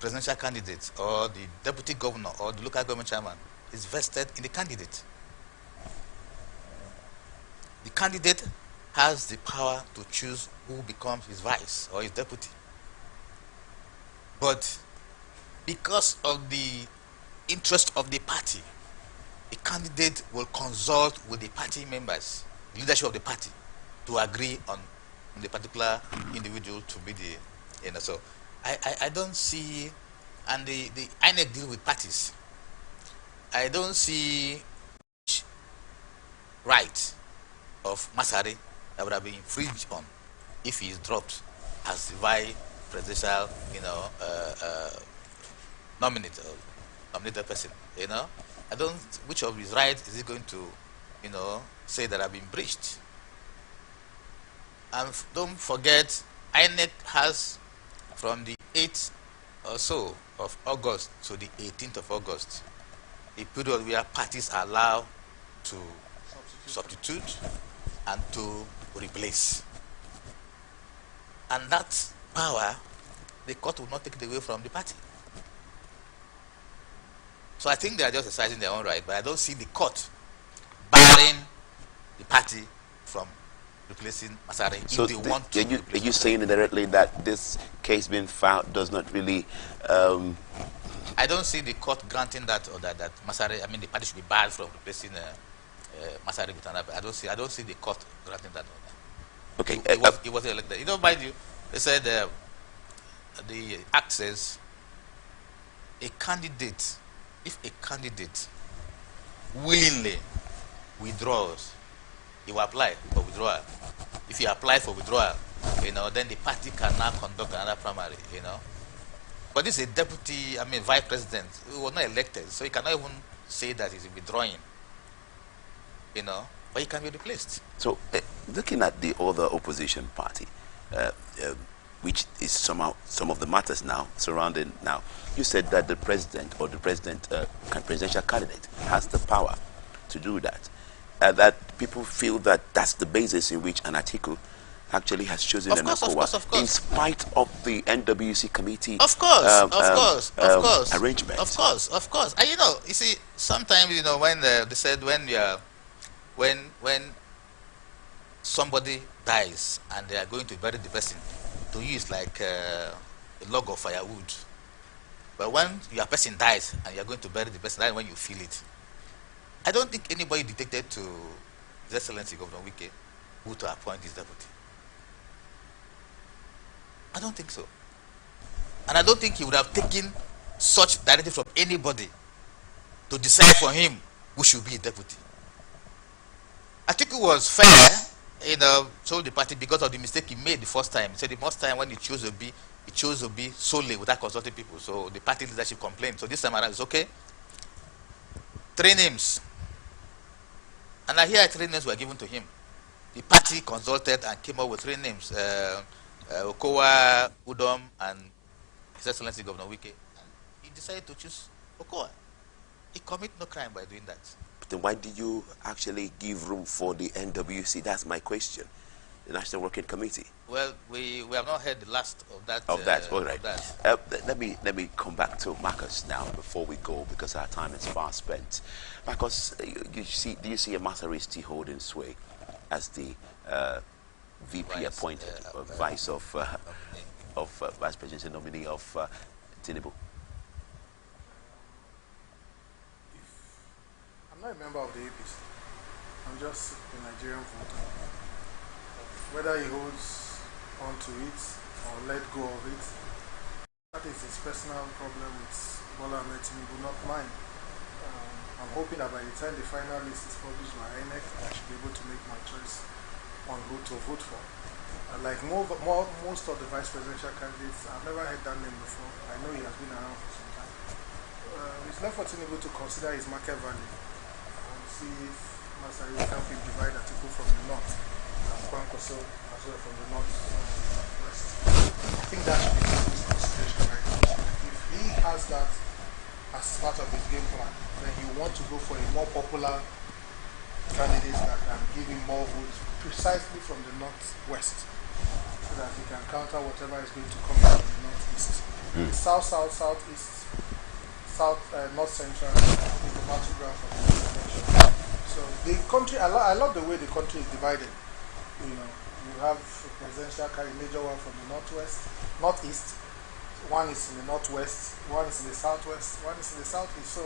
presidential candidate or the deputy governor or the local government chairman is vested in the candidate. The candidate has the power to choose who becomes his vice or his deputy. But because of the interest of the party, the candidate will consult with the party members, the leadership of the party, to agree on the particular individual to be the, so I don't see, and the INEC deal with parties. I don't see right of Masari that would have been infringed on if he is dropped as the vice presidential, nominated person. I don't. Which of his rights is he going to, say that have been breached? And don't forget, INEC has from the 8th or so of August to the 18th of August a period where parties are allowed to substitute and to replace. And that power, the court will not take it away from the party. So I think they are just exercising their own right, but I don't see the court barring the party from replacing Masari So if they want to. are you saying indirectly that this case being filed does not really... I don't see the court granting that or that Masari, the party should be barred from replacing Masari with another. I don't see the court granting that order. Okay. He was elected. You know, mind you, they said the act says a candidate, if a candidate willingly withdraws, he will apply for withdrawal. If he applies for withdrawal, then the party can now conduct another primary, But this is a deputy, vice president who was not elected, so he cannot even say that he's withdrawing, but he can be replaced. So, looking at the other opposition party, uh, uh, which is somehow some of the matters now surrounding now, you said that the president or the presidential candidate has the power to do that. That people feel that that's the basis in which an article actually has chosen an ECOWA in spite of the NWC committee arrangement. Of course. And you see, sometimes when they said when somebody dies and they are going to bury the person, to use like a log of firewood. But when your person dies and you are going to bury the person, that's when you feel it. I don't think anybody dictated to His Excellency Governor Wike who to appoint his deputy. I don't think so. And I don't think he would have taken such directive from anybody to decide for him who should be a deputy. I think it was fair, told the party because of the mistake he made the first time. He said the first time when he chose to be solely without consulting people. So the party leadership complained. So this time around it's okay. 3 names. And I hear 3 names were given to him. The party consulted and came up with 3 names. Okowa, Udom, and His Excellency Governor Wike. And he decided to choose Okowa. He committed no crime by doing that. But then why did you actually give room for the NWC? That's my question. The National Working Committee. Well, we have not heard the last of that. All right. Let me come back to Marcus now before we go, because our time is fast spent. Marcus, do you see a Masari still holding sway as the VP appointed vice presidential nominee of Tinubu? I'm not a member of the APC. I'm just a Nigerian voter. Whether he holds on to it or let go of it, that is his personal problem with Bola Ahmed Tinubu, not mine. I'm hoping that by the time the final list is published by INEC, I should be able to make my choice on who to vote for. Like most of the vice presidential candidates, I've never heard that name before. I know he has been around for some time. It's left for Tinubu to consider his market value and see if Masari will help him divide Atiku from the north and Kwankwaso as well from the north west. I think that should be his consideration right now. If he has that as part of his game plan, then he will want to go for a more popular candidate that can give him more votes precisely from the northwest, so that he can counter whatever is going to come from the northeast. The south, southeast, north central is the battleground for the election. So the country, I love the way the country is divided. You have a presidential candidate, major one from the northeast, one is in the northwest, one is in the southwest, one is in the southeast. So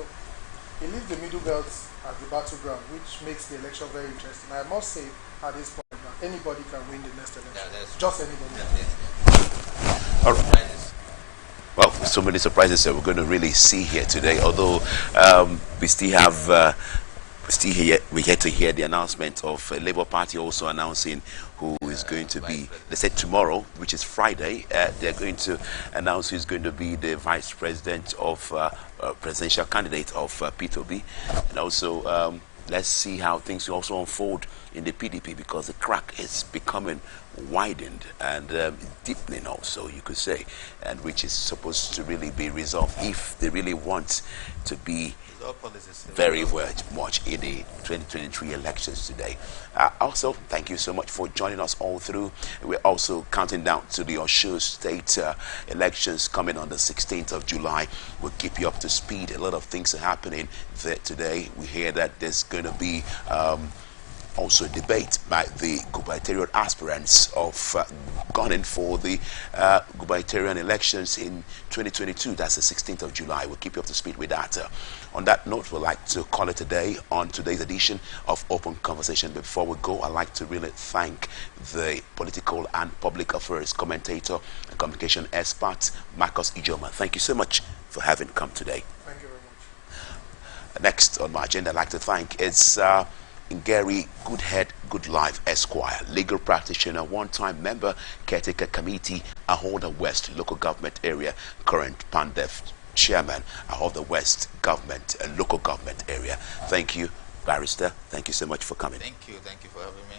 he leaves the middle belt as the battleground, which makes the election very interesting. I must say at this point that anybody can win the next election. Just anybody. All right. Well, so many surprises that we're going to really see here today. Although we still have, we get to hear the announcement of Labour Party also announcing who is going to be. They said tomorrow, which is Friday, they're going to announce who's going to be the vice president of presidential candidate of P2B, and also let's see how things also unfold in the PDP, because the crack is becoming widened and deepening also, you could say, and which is supposed to really be resolved if they really want to be very much in the 2023 elections today. Also, thank you so much for joining us all through. We're also counting down to the Osun State elections coming on the 16th of July. We'll keep you up to speed. A lot of things are happening there today. We hear that there's going to be Also debate by the gubernatorial aspirants of gunning for the gubernatorial elections in 2022. That's the 16th of July. We'll keep you up to speed with that. On that note, we'd like to call it a day on today's edition of Open Conversation. Before we go, I'd like to really thank the political and public affairs commentator and communication expert, Marcus Ijoma. Thank you so much for having come today. Thank you very much. Next on my agenda, I'd like to thank is Gary Goodhead Goodlife Esquire, legal practitioner, one-time member, caretaker committee, Ahoda West local government area, current PANDEF chairman of the West government local government area. Thank you, barrister. Thank you so much for coming. Thank you for having me.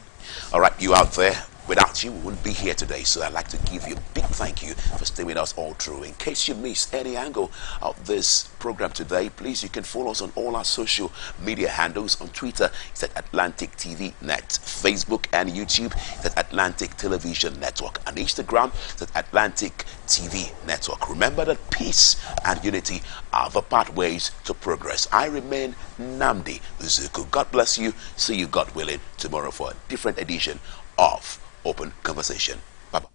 All right, you out there, without you, we wouldn't be here today. So I'd like to give you a big thank you for staying with us all through. In case you missed any angle of this program today, please, you can follow us on all our social media handles. On Twitter, it's at Atlantic TV Net. Facebook and YouTube, it's at Atlantic Television Network. And Instagram, it's at Atlantic TV Network. Remember that peace and unity are the pathways to progress. I remain Namdi Uzuku. God bless you. See you, God willing, tomorrow for a different edition of Open Conversation. Bye-bye.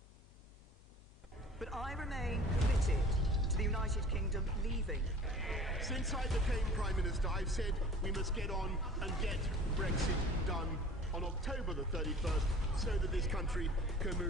But I remain committed to the United Kingdom leaving. Since I became Prime Minister, I've said we must get on and get Brexit done on October the 31st so that this country can move